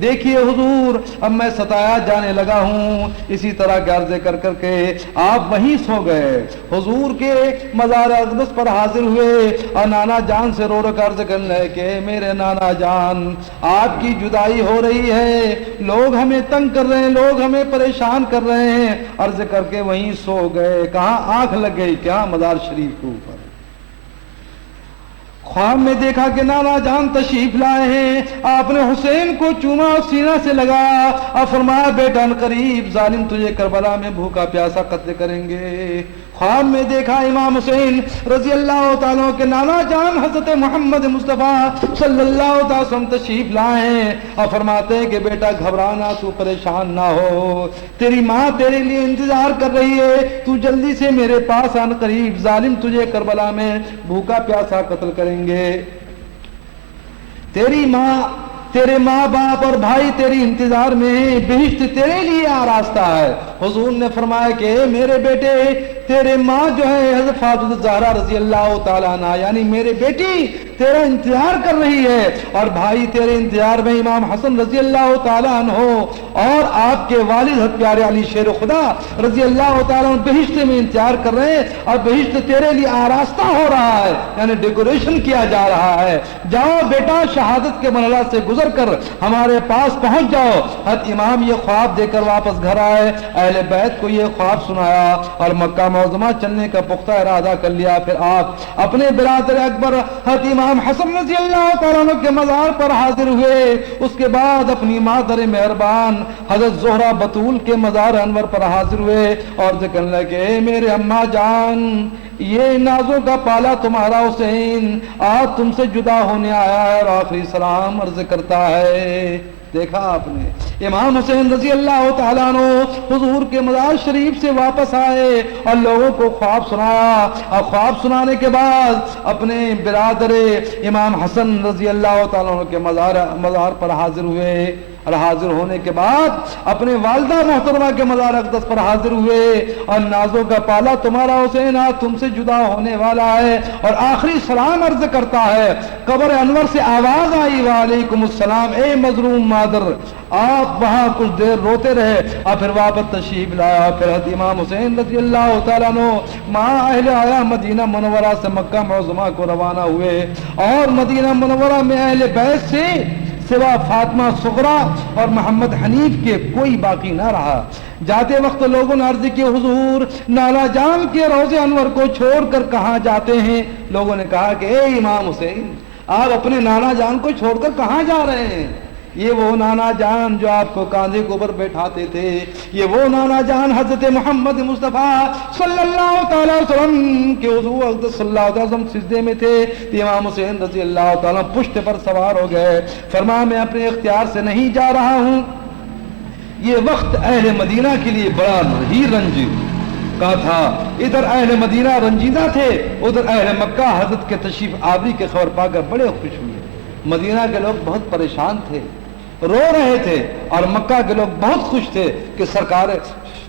دیکھیے حضور اب میں ستایا جانے لگا ہوں۔ اسی طرح عرض کر کر کے آپ وہیں سو گئے، حضور کے مزار اقدس پر حاضر ہوئے اور نانا جان سے رو رو کر عرض کرنے لگے کہ میرے نانا جان آپ کی جدائی ہو رہی ہے، لوگ ہمیں تنگ کر رہے ہیں، لوگ ہمیں پریشان کر رہے ہیں۔ عرض کر کے وہیں سو گئے۔ کہاں آنکھ لگ گئی؟ کیا مزار شریف کے اوپر۔ خواب میں دیکھا کہ نانا جان تشریف لائے ہیں، آپ نے حسین کو چوما اور سینہ سے لگا اور فرمایا بیٹا ان قریب ظالم تجھے کربلا میں بھوکا پیاسا قتل کریں گے۔ خواب میں دیکھا امام حسین رضی اللہ تعالیٰ کے نانا جان حضرت محمد مصطفیٰ صلی اللہ تعالی وسلم تشریف لائے ہیں اور فرماتے ہیں کہ بیٹا گھبرانا، تو پریشان نہ ہو، تیری ماں تیرے لیے انتظار کر رہی ہے، تو جلدی سے میرے پاس آن قریب ظالم تجھے کربلا میں بھوکا پیاسا قتل کریں گے۔ تیری ماں، تیرے ماں باپ اور بھائی تیری انتظار میں ہیں، بہشت تیرے لیے آراستہ ہے۔ حضور نے فرمایا کہ میرے بیٹے تیرے ماں جو ہے حضرت فاطمہ زہرا رضی اللہ تعالیٰ عنہ یعنی میرے بیٹی تیرا انتظار کر رہی ہے، اور بھائی تیرے انتظار میں امام حسن رضی اللہ تعالیٰ عنہ اور آپ کے والد حضرت پیارے علی شیر خدا رضی اللہ تعالیٰ عنہ بہشت میں انتظار کر رہے ہیں، اور بہشت تیرے لیے آراستہ ہو رہا ہے، یعنی ڈیکوریشن کیا جا رہا ہے۔ جاؤ بیٹا شہادت کے مرحلہ سے گزر کر ہمارے پاس پہنچ جاؤ۔ حضرت امام یہ خواب دے کر واپس گھر آئے، اہل بیت کو یہ خواب سنایا اور مکہ معظمہ چلنے کا پختہ ارادہ کر لیا۔ پھر آپ اپنے برادر اکبر حضرت امام حسن رضی اللہ تعالیٰ عنہ کے مزار پر حاضر ہوئے۔ اس کے بعد اپنی مادر مہربان حضرت زہرہ بتول کے مزار انور پر حاضر ہوئے اور ذکر لگے اے میرے اماں جان، یہ نازوں کا پالا تمہارا حسین آج تم سے جدا ہونے آیا ہے اور آخری سلام عرض کرتا ہے۔ دیکھا آپ نے امام حسین رضی اللہ تعالیٰ عنہ حضور کے مزار شریف سے واپس آئے اور لوگوں کو خواب سنایا، اور خواب سنانے کے بعد اپنے برادر امام حسن رضی اللہ تعالیٰ عنہ کے مزار پر حاضر ہوئے، اور حاضر ہونے کے بعد اپنے والدہ محترمہ کے مزار اقدس پر حاضر ہوئے اور نازوں کا پالا تمہارا حسین آج تم سے جدا ہونے والا ہے، اور آخری سلام عرض کرتا ہے۔ قبر انور سے آواز آئی وعلیکم السلام اے مظلوم مادر۔ آپ وہاں کچھ دیر روتے رہے اور پھر واپس تشریف لایا۔ پھر حضرت امام حسین رضی اللہ تعالیٰ عنہ ماں اہل آیا مدینہ منورہ سے مکہ معظمہ کو روانہ ہوئے، اور مدینہ منورہ میں اہل بیت سے سوا فاطمہ صغرا اور محمد حنیف کے کوئی باقی نہ رہا۔ جاتے وقت لوگوں نے عرض کی حضور نانا جان کے روضے انور کو چھوڑ کر کہاں جاتے ہیں؟ لوگوں نے کہا کہ اے امام حسین آپ اپنے نانا جان کو چھوڑ کر کہاں جا رہے ہیں؟ یہ وہ نانا جان جو آپ کو کاندھے کے اوپر بیٹھاتے تھے، یہ وہ نانا جان حضرت محمد مصطفیٰ صلی اللہ تعالیٰ وسلم کے حضور صلی اللہ علیہ وسلم سجدے میں تھے۔ امام حسین رضی اللہ تعالیٰ پشت پر سوار ہو گئے، فرمایا میں اپنے اختیار سے نہیں جا رہا ہوں۔ یہ وقت اہل مدینہ کے لیے بڑا ہی رنج کا تھا، ادھر اہل مدینہ رنجیدہ تھے، ادھر اہل مکہ حضرت کے تشریف آوری کی خبر پا کر بڑے خوش ہوئے۔ مدینہ کے لوگ بہت پریشان تھے، رو رہے تھے، اور مکہ کے لوگ بہت خوش تھے کہ سرکار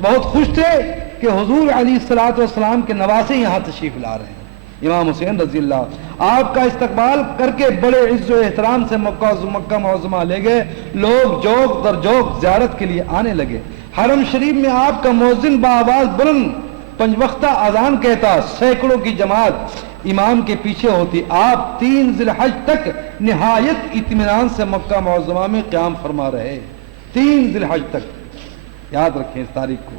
بہت خوش تھے کہ حضور علیہ الصلوۃ والسلام کے نواسے یہاں تشریف لا رہے ہیں۔ امام حسین رضی اللہ آپ کا استقبال کر کے بڑے عز و احترام سے مکہ معظمہ لے گئے۔ لوگ جوق در جوق زیارت کے لیے آنے لگے۔ حرم شریف میں آپ کا مؤذن بآواز بلند پنج وقتہ اذان کہتا، سینکڑوں کی جماعت امام کے پیچھے ہوتی۔ آپ 3 ذی الحج تک نہایت اطمینان سے مکہ معظمہ میں قیام فرما رہے۔ 3 ذی الحج تک، یاد رکھیں اس تاریخ کو،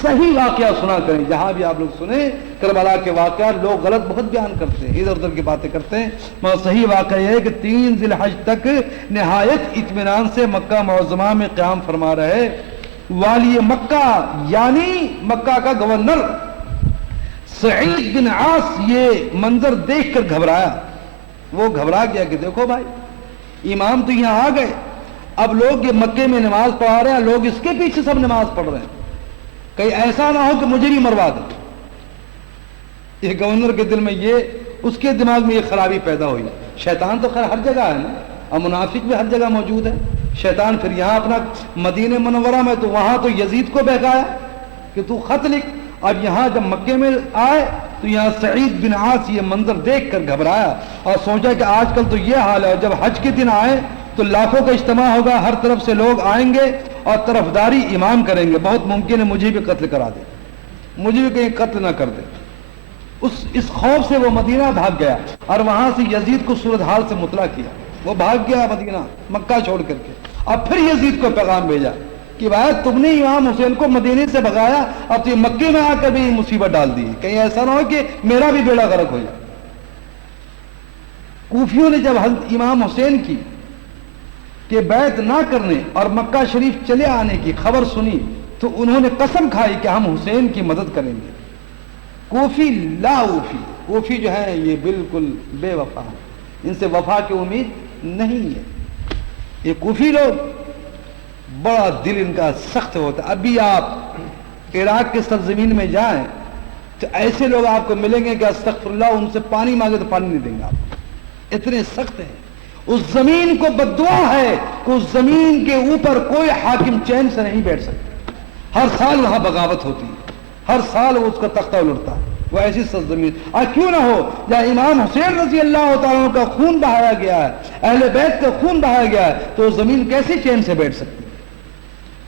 صحیح واقعہ سنا کریں۔ جہاں بھی آپ لوگ سنیں کربلا کے واقعات، لوگ غلط بہت بیان کرتے ہیں، ادھر ادھر کی باتیں کرتے ہیں، مگر صحیح واقعہ یہ ہے کہ 3 ذی الحج تک نہایت اطمینان سے مکہ معظمہ میں قیام فرما رہے۔ والی مکہ یعنی مکہ کا گورنر سعید بن عاص یہ منظر دیکھ کر گھبرایا۔ وہ گھبرا گیا کہ دیکھو بھائی امام تو یہاں آ گئے، اب لوگ یہ مکے میں نماز پڑھا رہے ہیں، لوگ اس کے پیچھے سب نماز پڑھ رہے ہیں، کہیں ایسا نہ ہو کہ مجھے بھی مروا دے۔ یہ گورنر کے دل میں اس کے دماغ میں یہ خرابی پیدا ہوئی۔ شیطان تو خیر ہر جگہ ہے نا، اور منافق بھی ہر جگہ موجود ہے۔ شیطان پھر یہاں اپنا مدینہ منورہ میں تو وہاں تو یزید کو بہکایا کہ تو خط لکھ، اب یہاں جب مکے میں آئے تو یہاں سعید بن عاص یہ منظر دیکھ کر گھبرایا اور سوچا کہ آج کل تو یہ حال ہے، اور جب حج کے دن آئے تو لاکھوں کا اجتماع ہوگا، ہر طرف سے لوگ آئیں گے اور طرفداری امام کریں گے، بہت ممکن ہے مجھے بھی قتل کرا دے، مجھے بھی کہیں قتل نہ کر دے۔ اس خوف سے وہ مدینہ بھاگ گیا اور وہاں سے یزید کو صورتحال سے مطلع کیا، وہ بھاگ گیا مدینہ مکہ چھوڑ کر کے، اور پھر یزید کو پیغام بھیجا کہ بھائی تم نے امام حسین کو مدینے سے بھگایا اور تو مکے میں آ کر بھی مصیبت ڈال دی، کہیں ایسا نہ ہو کہ میرا بھی بیڑا غرق ہو جائے۔ کوفیوں نے جب حضرت امام حسین کی کہ بیعت نہ کرنے اور مکہ شریف چلے آنے کی خبر سنی تو انہوں نے قسم کھائی کہ ہم حسین کی مدد کریں گے۔ کوفی لا اوفی، کوفی جو ہے یہ بالکل بے وفا ہے، ان سے وفا کی امید نہیں ہے۔ یہ کوفی لوگ بڑا دل ان کا سخت ہوتا ہے۔ ابھی آپ عراق کے سرزمین میں جائیں تو ایسے لوگ آپ کو ملیں گے کہ استغفر اللہ، ان سے پانی مانگے تو پانی نہیں دیں گے آپ کو، اتنے سخت ہیں۔ اس زمین کو بددعا ہے کہ اس زمین کے اوپر کوئی حاکم چین سے نہیں بیٹھ سکتا، ہر سال وہاں بغاوت ہوتی ہے، ہر سال وہ اس کا تختہ الٹتا ہے، وہ ایسی سرزمین۔ اور کیوں نہ ہو جہاں امام حسین رضی اللہ تعالیٰ عنہ کا خون بہایا گیا ہے، اہل بیت کا خون بہایا گیا ہے، تو وہ زمین کیسے چین سے بیٹھ سکتی ہے؟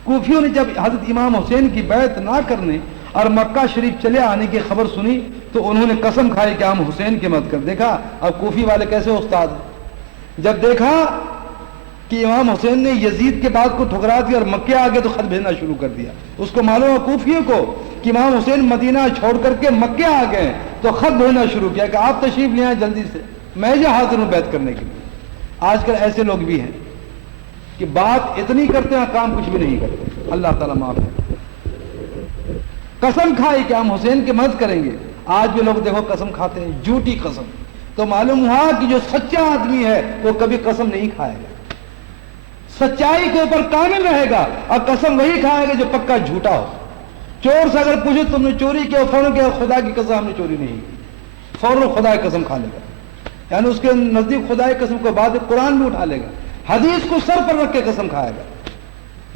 کوفیوں نے جب حضرت امام حسین کی بیعت نہ کرنے اور مکہ شریف چلے آنے کی خبر سنی تو انہوں نے قسم کھائی کہ ہم حسین کی مدد کر۔ دیکھا اب کوفی والے کیسے استاد ہیں، جب دیکھا کہ امام حسین نے یزید کے بات کو ٹھکرا دیا اور مکے آگے تو خط بھیجنا شروع کر دیا، اس کو معلوم ہے کوفیوں کو کہ امام حسین مدینہ چھوڑ کر کے مکے آ گئے، تو خط بھیجنا شروع کیا کہ آپ تشریف لے آئیں جلدی سے، میں جو حاضر ہوں بیعت کرنے کے لیے۔ آج کل ایسے لوگ بھی ہیں کہ بات اتنی کرتے ہیں کام کچھ بھی نہیں کرتے، اللہ تعالیٰ معاف ہے۔ قسم کھائی کہ ہم حسین کی مدد کریں گے۔ آج بھی لوگ دیکھو قسم کھاتے ہیں، جھوٹی قسم، تو معلوم ہوا کہ جو سچا آدمی ہے وہ کبھی قسم نہیں کھائے گا، سچائی کے اوپر کامل رہے گا، اور قسم وہی کھائے گا جو پکا جھوٹا ہو۔ چور سے اگر پوچھے تم نے چوری کیا، فوراً کہ خدا کی قسم ہم نے چوری نہیں کی، فوراً خدا کی قسم کھا لے گا، یعنی اس کے نزدیک خدا کی قسم کو بعد قرآن بھی اٹھا لے گا، حدیث کو سر پر رکھ کے قسم کھائے گا۔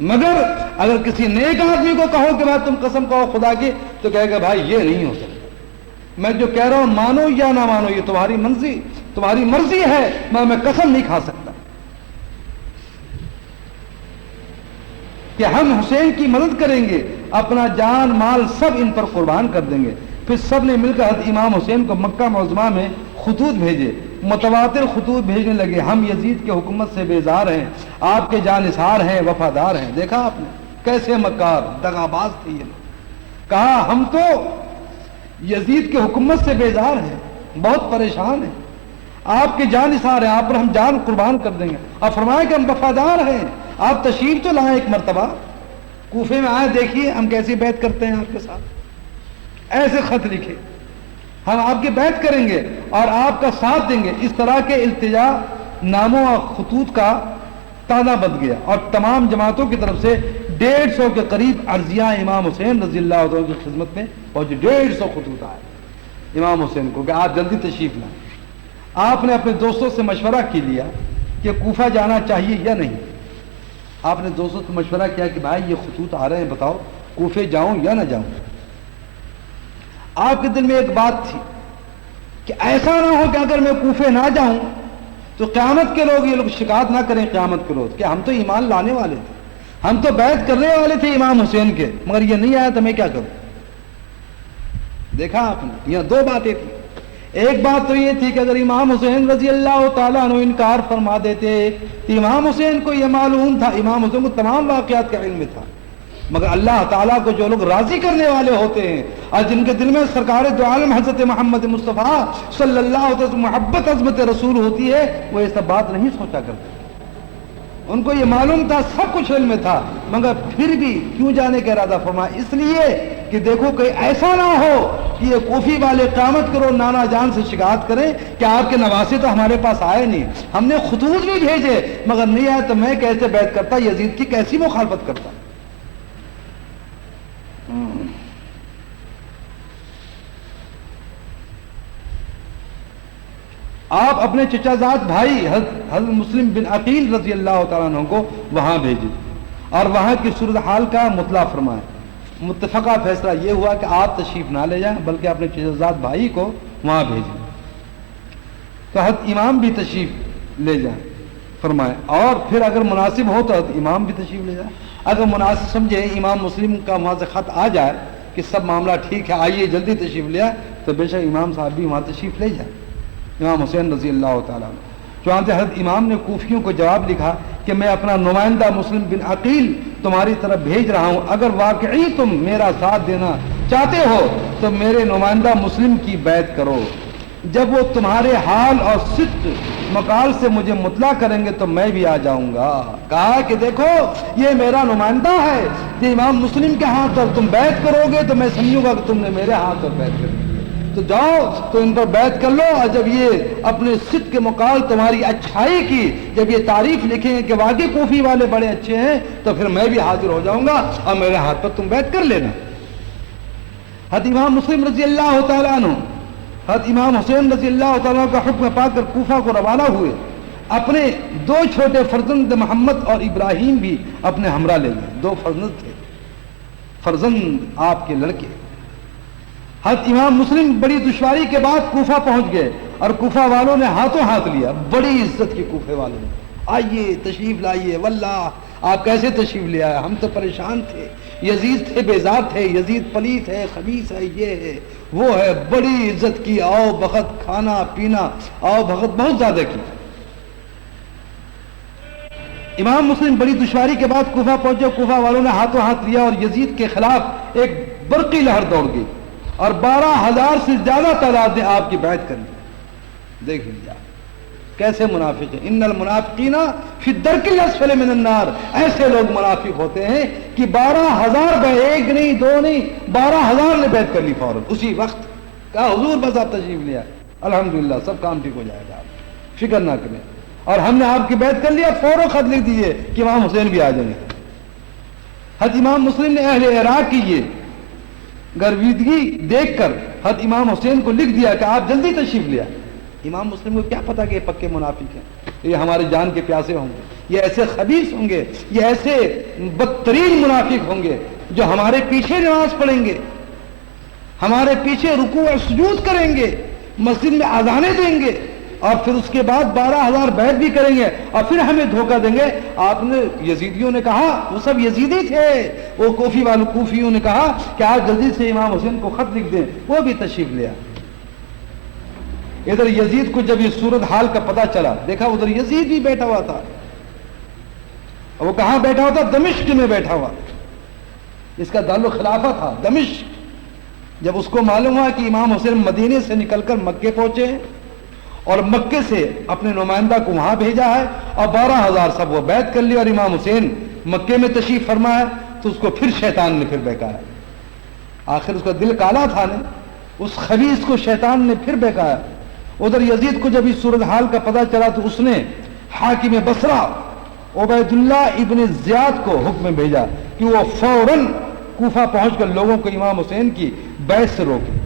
مگر اگر کسی نیک آدمی کو کہو کہ بھائی تم قسم کہو خدا کی، تو کہے گا بھائی یہ نہیں ہو سکتا، میں جو کہہ رہا ہوں مانو یا نہ مانو یہ تمہاری مرضی ہے، میں قسم نہیں کھا سکتا کہ ہم حسین کی مدد کریں گے، اپنا جان مال سب ان پر قربان کر دیں گے۔ پھر سب نے مل کر حضرت امام حسین کو مکہ معظمہ میں خطوط بھیجے، متواتر خطوط بھیجنے لگے، ہم یزید کے حکومت سے بیزار ہیں، آپ کے جانثار ہیں، وفادار ہیں۔ دیکھا آپ نے کیسے مکار دغاباز تھے یہ، کہا ہم تو یزید کے حکومت سے بیزار ہیں، بہت پریشان ہیں، آپ کے جانثار ہیں، آپ پر ہم جان قربان کر دیں گے، اور فرمایا کہ ہم وفادار ہیں، آپ تشریف تو لائیں ایک مرتبہ کوفے میں آئے، دیکھیے ہم کیسی بیعت کرتے ہیں آپ کے ساتھ، ایسے خط لکھے ہم آپ کی بیعت کریں گے اور آپ کا ساتھ دیں گے۔ اس طرح کے التجا ناموں اور خطوط کا تانا بد گیا، اور تمام جماعتوں کی طرف سے 150 کے قریب عرضیاں امام حسین رضی اللہ عنہ کی خدمت میں پہنچے۔ 150 خطوط آئے امام حسین کو کہ آپ جلدی تشریف لائیں۔ آپ نے اپنے دوستوں سے مشورہ کی لیا کہ کوفہ جانا چاہیے یا نہیں۔ آپ نے دوستوں سے مشورہ کیا کہ بھائی یہ خطوط آ رہے ہیں، بتاؤ کوفے جاؤں یا نہ جاؤں۔ آپ کے دل میں ایک بات تھی کہ ایسا نہ ہو کہ اگر میں کوفے نہ جاؤں تو قیامت کے لوگ یہ لوگ شکایت نہ کریں قیامت کے روز کہ ہم تو ایمان لانے والے تھے، ہم تو بیعت کرنے والے تھے امام حسین کے، مگر یہ نہیں آیا تو میں کیا کروں۔ دیکھا آپ نے یہ دو باتیں تھیں۔ ایک بات تو یہ تھی کہ اگر امام حسین رضی اللہ تعالیٰ عنہ انکار فرما دیتے تو امام حسین کو یہ معلوم تھا، امام حسین کو تمام واقعات کا علم تھا، مگر اللہ تعالیٰ کو جو لوگ راضی کرنے والے ہوتے ہیں اور جن کے دل میں سرکار دو عالم حضرت محمد مصطفیٰ صلی اللہ علیہ وسلم محبت عظمت رسول ہوتی ہے، وہ یہ سب بات نہیں سوچا کرتے۔ ان کو یہ معلوم تھا، سب کچھ علم تھا، مگر پھر بھی کیوں جانے کا ارادہ فرمایا؟ اس لیے کہ دیکھو کہیں ایسا نہ ہو کہ یہ کوفی والے قیامت کرو نانا جان سے شکایت کریں کہ آپ کے نواسے تو ہمارے پاس آئے نہیں، ہم نے خطوط بھی بھیجے مگر نہیں آئے، تو میں کیسے بیعت کرتا، یزید کی کیسی مخالفت کرتا۔ آپ اپنے چچا زاد بھائی حضرت مسلم بن عقیل رضی اللہ تعالیٰ عنہ کو وہاں بھیجے اور وہاں کی صورتحال کا مطلع فرمائے۔ متفقہ فیصلہ یہ ہوا کہ آپ تشریف نہ لے جائیں بلکہ اپنے چچا بھائی کو وہاں بھیجیں. تو حضرت امام بھی تشریف لے جائیں فرمائے, اور پھر اگر مناسب ہو تو حضرت امام بھی تشریف لے جائیں. اگر مناسب سمجھے امام مسلم کا وہاں سے خط آ جائے کہ سب معاملہ ٹھیک ہے, آئیے جلدی تشریف لے آئے, تو بے شک امام صاحب بھی وہاں تشریف لے جائیں, امام حسین رضی اللہ تعالیٰ عنہ. چنانچہ حضرت امام نے کوفیوں کو جواب لکھا کہ میں اپنا نمائندہ مسلم بن عقیل تمہاری طرف بھیج رہا ہوں, اگر واقعی تم میرا ساتھ دینا چاہتے ہو تو میرے نمائندہ مسلم کی بیعت کرو. جب وہ تمہارے حال اور صدق مقال سے مجھے مطلع کریں گے تو میں بھی آ جاؤں گا. کہا کہ دیکھو یہ میرا نمائندہ ہے, یہ امام مسلم کے ہاتھ پر تم بیعت کرو گے تو میں سمجھوں گا کہ تم نے میرے ہاتھ پر بیعت کر دی, تو جاؤ تو ان پر بیعت کر لو. اور جب یہ اپنے صدق کے مقال تمہاری اچھائی کی جب یہ تعریف لکھیں گے کہ واقعی کوفی والے بڑے اچھے ہیں, تو پھر میں بھی حاضر ہو جاؤں گا اور میرے ہاتھ پر تم بیعت کر لینا. حضرت امام مسلم رضی اللہ تعالیٰ عنہ حضرت امام حسین رضی اللہ تعالیٰ کا حکم پا کر کوفہ کو روانہ ہوئے. اپنے دو چھوٹے فرزند محمد اور ابراہیم بھی اپنے ہمراہ لے گئے. دو فرزند تھے, فرزند آپ کے لڑکے. حضرت امام مسلم بڑی دشواری کے بعد کوفہ پہنچ گئے اور کوفہ والوں نے ہاتھوں ہاتھ لیا, بڑی عزت کی کوفے والوں نے, آئیے تشریف لائیے, واللہ آپ کیسے تشریف لے آئے, ہم تو پریشان تھے, یزید تھے بیزار تھے, یزید پلیت ہے, خبیث ہے, یہ ہے وہ ہے, بڑی عزت کی, آؤ بخت کھانا پینا, آؤ بخت بہت زیادہ کی. امام مسلم بڑی دشواری کے بعد کوفہ پہنچے, کوفہ والوں نے ہاتھوں ہاتھ لیا اور یزید کے خلاف ایک برقی لہر دوڑ گئی اور 12,000 سے زیادہ تعداد نے آپ کی بیعت کر لی. دیکھ لیا کیسے منافق ہیں. ان المنافقین فی الدرک الاسفل من النار, ایسے لوگ منافق ہوتے ہیں کہ 12,000 ایک نہیں دو نہیں 12,000 نے بیعت کر لی فوراً اسی وقت. کہا حضور بس آپ تشریف لے آئے, الحمدللہ سب کام ٹھیک ہو جائے گا, آپ فکر نہ کریں. اور ہم نے آپ کی بیعت کر لیا, فوراً خط لکھ دیے کہ امام حسین بھی آ جائیں گے. حضرت امام مسلم نے اہل عراق کی یہ گرویدگی دیکھ کر حضرت امام حسین کو لکھ دیا کہ آپ جلدی تشریف لے آئے. امام مسلم کو کیا پتا کہ یہ پکے منافق ہیں, یہ ہمارے جان کے پیاسے ہوں گے, یہ ایسے خبیث ہوں گے, یہ ایسے بدترین منافق ہوں گے جو ہمارے پیچھے نماز پڑھیں گے, ہمارے پیچھے رکوع اور سجود کریں گے, مسجد میں اذانیں دیں گے, اور پھر اس کے بعد 12,000 بیعت بھی کریں گے اور پھر ہمیں دھوکہ دیں گے. آپ نے یزیدیوں نے کہا, وہ سب یزیدی تھے, وہ کوفیوں نے کہا کہ آپ جلدی سے امام حسین کو خط لکھ دیں, وہ بھی تشریف لے آئے. ادھر یزید کو جب یہ صورت حال کا پتہ چلا, دیکھا ادھر یزید بھی بیٹھا ہوا تھا. وہ کہاں بیٹھا ہوا تھا؟ دمشق میں بیٹھا ہوا, اس کا دار الخلافہ تھا دمشق. جب اس کو معلوم ہوا کہ امام حسین مدینے سے نکل کر مکے پہنچے اور مکے سے اپنے نمائندہ کو وہاں بھیجا ہے اور 12,000 سب وہ بیعت کر لی اور امام حسین مکے میں تشریف فرما ہے, تو اس کو پھر شیطان نے پھر بہکایا. آخر اس کا دل کالا تھا نے, اس خبیث کو شیطان نے پھر بہکایا. ادھر یزید کو جب اس صورتحال کا پتہ چلا تو اس نے حاکم بصرہ عبید اللہ ابن زیاد کو حکم بھیجا کہ وہ فوراً کوفہ پہنچ کر لوگوں کو امام حسین کی بیعت سے روکے.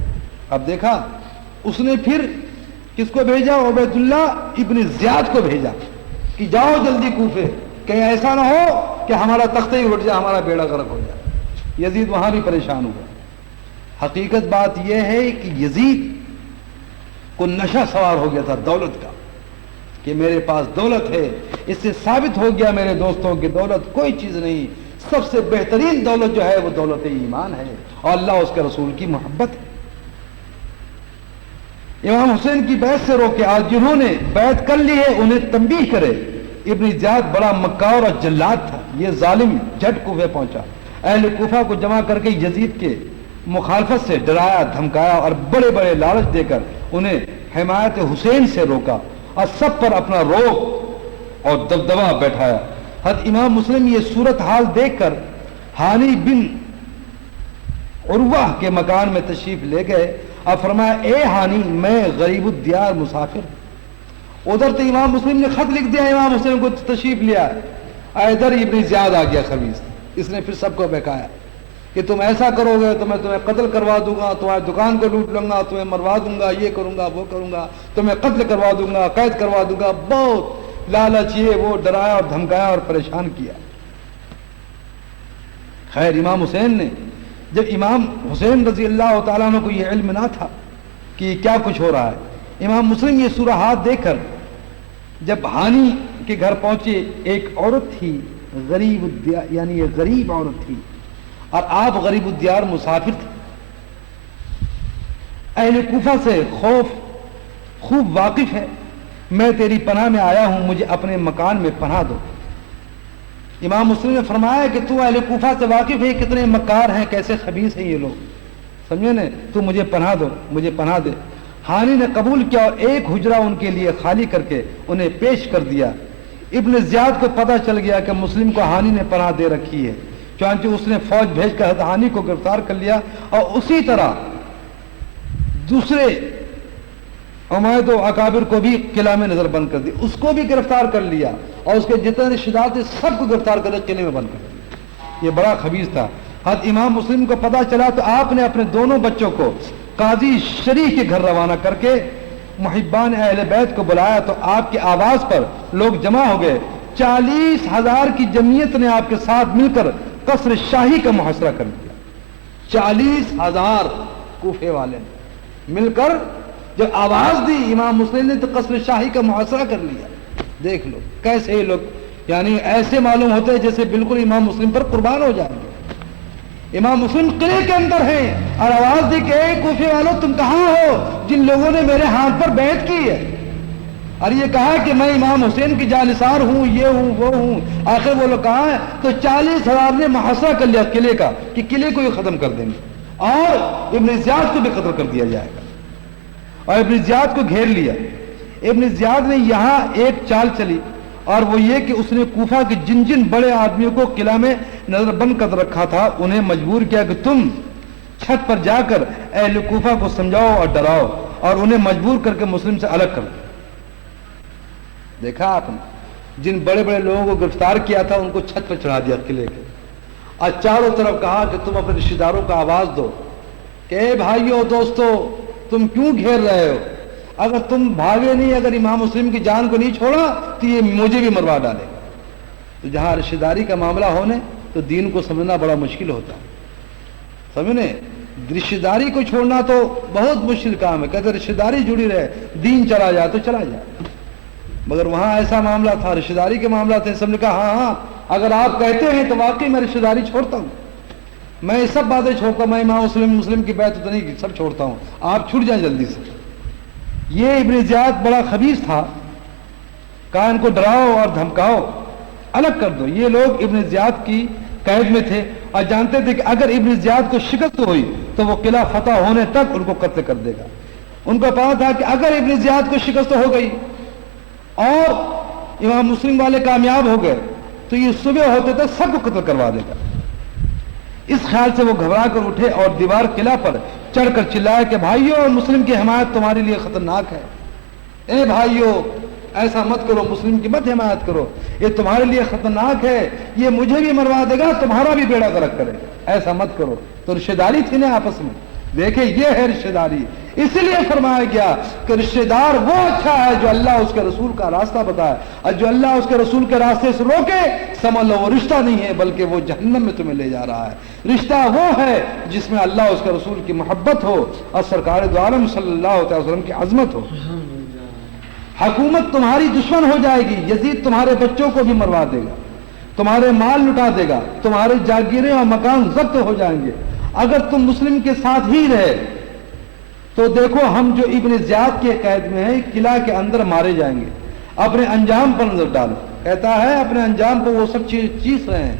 اب دیکھا اس نے پھر کس کو بھیجا؟ عبید اللہ ابن زیاد کو بھیجا کہ جاؤ جلدی کوفے, کہیں ایسا نہ ہو کہ ہمارا تختہ ہی اٹھ جائے, ہمارا بیڑا غرق ہو جائے. یزید وہاں بھی پریشان ہوا. حقیقت بات یہ ہے کہ یزید کو نشہ سوار ہو گیا تھا دولت کا, کہ میرے پاس دولت ہے. اس سے ثابت ہو گیا میرے دوستوں کہ دولت کوئی چیز نہیں, سب سے بہترین دولت جو ہے وہ دولت ایمان ہے اور اللہ اس کے رسول کی محبت ہے. امام حسین کی بیعت سے روکے, آج جنہوں نے بیعت کر لی ہے انہیں تنبیہ کرے. ابن زیاد بڑا مکار اور جلاد تھا, یہ ظالم جھٹ کوفے پہنچا, اہل کوفہ کو جمع کر کے یزید کے مخالفت سے ڈرایا دھمکایا اور بڑے بڑے لالچ دے کر انہیں حمایت حسین سے روکا اور سب پر اپنا روب اور دبدبہ بیٹھایا. حضرت امام مسلم یہ صورتحال دیکھ کر ہانی بن عروہ کے مکان میں تشریف لے گئے اور فرمایا, اے ہانی میں غریب الدیار مسافر. ادھر تو امام مسلم نے خط لکھ دیا امام حسین کو تشریف لیا, ادھر ابن زیاد آ گیا خبیث, اس نے پھر سب کو بہکایا کہ تم ایسا کرو گے تو میں تمہیں قتل کروا دوں گا, تمہاری دکان کو لوٹ لوں گا, تمہیں مروا دوں گا, یہ کروں گا وہ کروں گا, تمہیں قتل کروا دوں گا, قید کروا دوں گا. بہت لالچ یہ وہ ڈرایا اور دھمکایا اور پریشان کیا. خیر امام حسین نے جب امام حسین رضی اللہ تعالیٰ عنہ کو یہ علم نہ تھا کہ کیا کچھ ہو رہا ہے، امام مسلم یہ صورتحال دیکھ کر جب ہانی کے گھر پہنچے، ایک عورت تھی غریب الدیار، یعنی یہ غریب عورت تھی اور آپ غریب الدیار مسافر تھے. اہل کوفہ سے خوب واقف ہے، میں تیری پناہ میں آیا ہوں، مجھے اپنے مکان میں پناہ دو. امام مسلم نے فرمایا کہ تو اہل کوفہ سے واقف ہے، کتنے مکار ہیں، کیسے خبیث ہیں یہ لوگ، سمجھے نا، تو مجھے پناہ دو، مجھے پناہ دے. ہانی نے قبول کیا اور ایک حجرہ ان کے لیے خالی کر کے انہیں پیش کر دیا. ابن زیاد کو پتہ چل گیا کہ مسلم کو ہانی نے پناہ دے رکھی ہے، چنانچہ اس نے فوج بھیج کر حضرت ہانی کو گرفتار کر لیا اور اسی طرح دوسرے عمائد و اکابر کو بھی قلعہ میں نظر بند کر دی، اس کو بھی گرفتار کر لیا اور اس کے جتنے رشتہ دار تھے سب کو گرفتار کر کے قلعے میں بند کر دیا. یہ بڑا خبیث تھا. حضرت امام مسلم کو پتہ چلا تو آپ نے اپنے دونوں بچوں کو قاضی شریح کے گھر روانہ کر کے محبان اہل بیت کو بلایا تو آپ کی آواز پر لوگ جمع ہو گئے. 40,000 کی جمعیت نے آپ کے ساتھ مل کر قصر شاہی کا محاصرہ کر دیا. 40,000 کوفے والے نے مل کر جب آواز دی امام مسلم نے تو قصر شاہی کا محاصرہ کر لیا. دیکھ لو کیسے یہ لوگ، یعنی ایسے معلوم ہوتے ہیں جیسے بالکل امام مسلم پر قربان ہو جائیں گے. امام مسلم قلعے کے اندر ہیں اور آواز دی کہ اے کوفے والوں تم کہاں ہو جن لوگوں نے میرے ہاتھ پر بیعت کی ہے، اور یہ کہا کہ میں امام حسین کی جانثار ہوں، یہ ہوں وہ ہوں. آخر وہ لوگ کہاں ہیں تو 40,000 نے محاصرہ کر لیا قلعے کا کہ قلعے کو یہ ختم کر دیں گے اور ابن زیاد کو بھی قتل کر دیا جائے گا، اور ابن زیاد کو گھیر لیا. ابن زیاد نے یہاں ایک چال چلی اور وہ یہ کہ اس نے کوفہ کے جن بڑے آدمیوں کو قلعہ میں نظر بند کر رکھا تھا انہیں مجبور کیا کہ تم چھت پر جا کر اہل کوفہ کو سمجھاؤ اور ڈراؤ اور انہیں مجبور کر کے مسلم سے الگ کر دو. دیکھا آپ نے جن بڑے بڑے لوگوں کو گرفتار کیا تھا ان کو چھت پر چڑھا دیا قلعے کے، اور چاروں طرف کہا کہ تم اپنے رشتہ داروں کا آواز دو کہ اے بھائیو دوستو تم کیوں گھیر رہے ہو، اگر تم بھاگے نہیں، اگر امام مسلم کی جان کو نہیں چھوڑا تو یہ مجھے بھی مروا ڈالے گا. تو جہاں رشتہ داری کا معاملہ ہونے تو دین کو سمجھنا بڑا مشکل ہوتا ہے. سمجھنے رشتہ داری کو چھوڑنا تو بہت مشکل کام ہے، کہتے رشتہ داری جڑی رہے، دین چلا جائے تو چلا جائے. مگر وہاں ایسا معاملہ تھا، رشتہ داری کے معاملہ تھے، سب نے کہا ہاں اگر آپ کہتے ہیں تو واقعی میں رشتہ داری چھوڑتا ہوں، میں یہ سب باتیں چھوڑتا ہوں، میں امام مسلم کی بیعت تو نہیں سب چھوڑتا ہوں، آپ چھوٹ جائیں جلدی سے. یہ ابن زیاد بڑا خبیث تھا، کہا ان کو ڈراؤ اور دھمکاؤ، الگ کر دو. یہ لوگ ابن زیاد کی قید میں تھے اور جانتے تھے کہ اگر ابن زیاد کو شکست ہوئی تو وہ قلعہ فتح ہونے تک ان کو قتل کر دے گا. ان کو پتا تھا کہ اگر ابن زیاد کو شکست ہو گئی اور امام مسلم والے کامیاب ہو گئے تو یہ صبح ہوتے تک سب کو قتل کروا دے گا. اس خیال سے وہ گھبرا کر اٹھے اور دیوار قلعہ پر چڑھ کر چلائے کہ بھائیو اور مسلم کی حمایت تمہارے لیے خطرناک ہے. اے بھائیو ایسا مت کرو، مسلم کی مت حمایت کرو، یہ تمہارے لیے خطرناک ہے، یہ مجھے بھی مروا دے گا، تمہارا بھی بیڑا غرق کرے گا، ایسا مت کرو. تو رشتہ داری تھی نا آپس میں، دیکھیں یہ ہے رشتہ داری. اسی لیے فرمایا گیا کہ رشتہ دار وہ اچھا ہے جو اللہ اس کے رسول کا راستہ بتائے، اور جو اللہ اس کے رسول کے راستے سے روکے سمجھ لو وہ رشتہ نہیں ہے بلکہ وہ جہنم میں تمہیں لے جا رہا ہے. رشتہ وہ ہے جس میں اللہ اس کے رسول کی محبت ہو اور سرکار دو عالم صلی اللہ علیہ وسلم کی عظمت ہو. حکومت تمہاری دشمن ہو جائے گی، یزید تمہارے بچوں کو بھی مروا دے گا، تمہارے مال لٹا دے گا، تمہارے جاگیریں اور مکان ضبط ہو جائیں گے. اگر تم مسلم کے ساتھ ہی رہے تو دیکھو ہم جو ابن زیاد کے قید میں ہیں قلعہ کے اندر مارے جائیں گے. اپنے انجام پر نظر ڈالو، کہتا ہے اپنے انجام پر وہ سب چیز رہے ہیں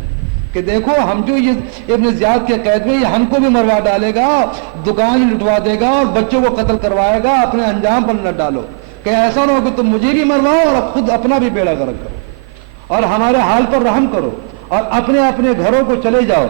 کہ دیکھو ہم جو یہ ابن زیاد کے قید میں یہ ہم کو بھی مروا ڈالے گا، دکان لٹوا دے گا اور بچوں کو قتل کروائے گا. اپنے انجام پر نظر ڈالو کہ ایسا نہ ہو کہ تم مجھے بھی مرواؤ اور خود اپنا بھی بیڑا غرق کرو اور ہمارے حال پر رحم کرو اور اپنے اپنے گھروں کو چلے جاؤ.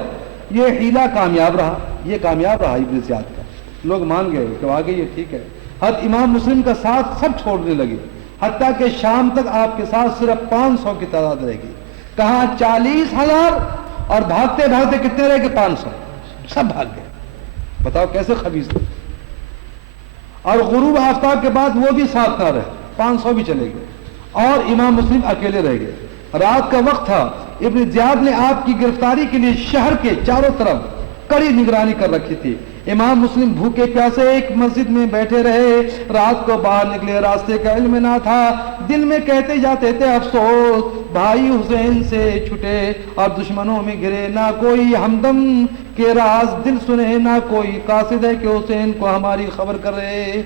یہ حیلہ کامیاب رہا، یہ کامیاب رہا ابن زیاد کا. لوگ مان گئے کہ واقعی یہ ٹھیک ہے. حضرت امام مسلم کا ساتھ سب چھوڑنے لگے، حتیٰ کہ شام تک آپ کے ساتھ صرف 500 کی تعداد رہے گی. کہاں 40,000 اور بھاگتے بھاگتے کتنے رہ گئے 500، سب بھاگ گئے. بتاؤ کیسے خبیث تھے. اور غروب آفتاب کے بعد وہ بھی ساتھ نہ رہے، 500 بھی چلے گئے اور امام مسلم اکیلے رہ گئے. رات کا وقت تھا. ابن زیاد نے آپ کی گرفتاری کے لیے شہر کے چاروں طرف کڑی نگرانی کر رکھی تھی۔ امام مسلم بھوکے پیاسے ایک مسجد میں بیٹھے رہے، رات کو باہر نکلے، راستے کا علم نہ تھا، دل میں کہتے جاتے تھے افسوس بھائی حسین سے چھٹے اور دشمنوں میں گرے، نہ کوئی ہمدم کے راز دل سنے، نہ کوئی قاصد ہے کہ حسین کو ہماری خبر کرے۔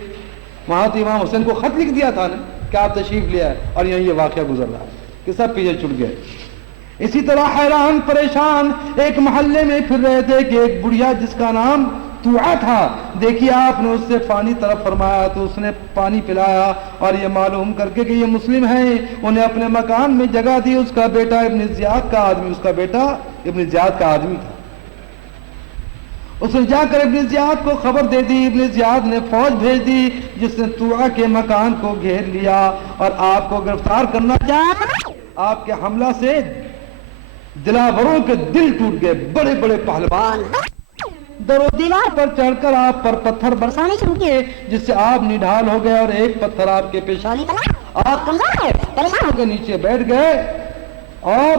وہاں تو امام حسین کو خط لکھ دیا تھا نا کہ آپ تشریف لے آئے، اور یہیں یہ واقعہ گزر رہا ہے کہ سب پیچھے چھوٹ گئے۔ اسی طرح حیران پریشان ایک محلے میں پھر رہے تھے کہ ایک بڑھیا جس کا نام توعا تھا، دیکھیے آپ نے اس سے پانی طرف فرمایا تو اس نے پانی پلایا، اور یہ معلوم کر کے کہ یہ مسلم ہیں انہیں اپنے مکان میں جگہ دی۔ اس کا بیٹا ابن زیاد کا آدمی، اس کا بیٹا ابن زیاد کا آدمی تھا، اس نے جا کر ابن زیاد کو خبر دے دی۔ ابن زیاد نے فوج بھیج دی جس نے توعا کے مکان کو گھیر لیا اور آپ کو گرفتار کرنا چاہا۔ آپ کے حملہ سے دلاوروں کے دل ٹوٹ گئے، بڑے بڑے پہلوان در و دیوار پر چڑھ کر آپ پر پتھر برسانے شروع کیے، جس سے آپ نڈھال ہو گئے اور ایک پتھر آپ کے پیشانی پر آپ کمزور پریشان ہو کے نیچے بیٹھ گئے اور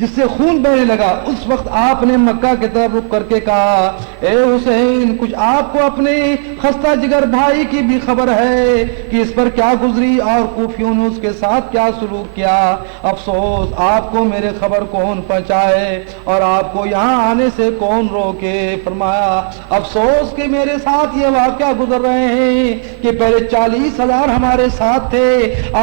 جس سے خون بہنے لگا۔ اس وقت آپ نے مکہ کی طرف رخ کر کے کہا اے حسین، کچھ آپ کو اپنے خستہ جگر بھائی کی بھی خبر ہے کہ اس پر کیا گزری اور کوفیوں نے اس کے ساتھ کیا سلوک کیا؟ افسوس آپ کو میرے خبر کون پہنچائے اور آپ کو یہاں آنے سے کون روکے؟ فرمایا افسوس کہ میرے ساتھ یہ واقعہ گزر رہے ہیں کہ پہلے 40,000 ہمارے ساتھ تھے،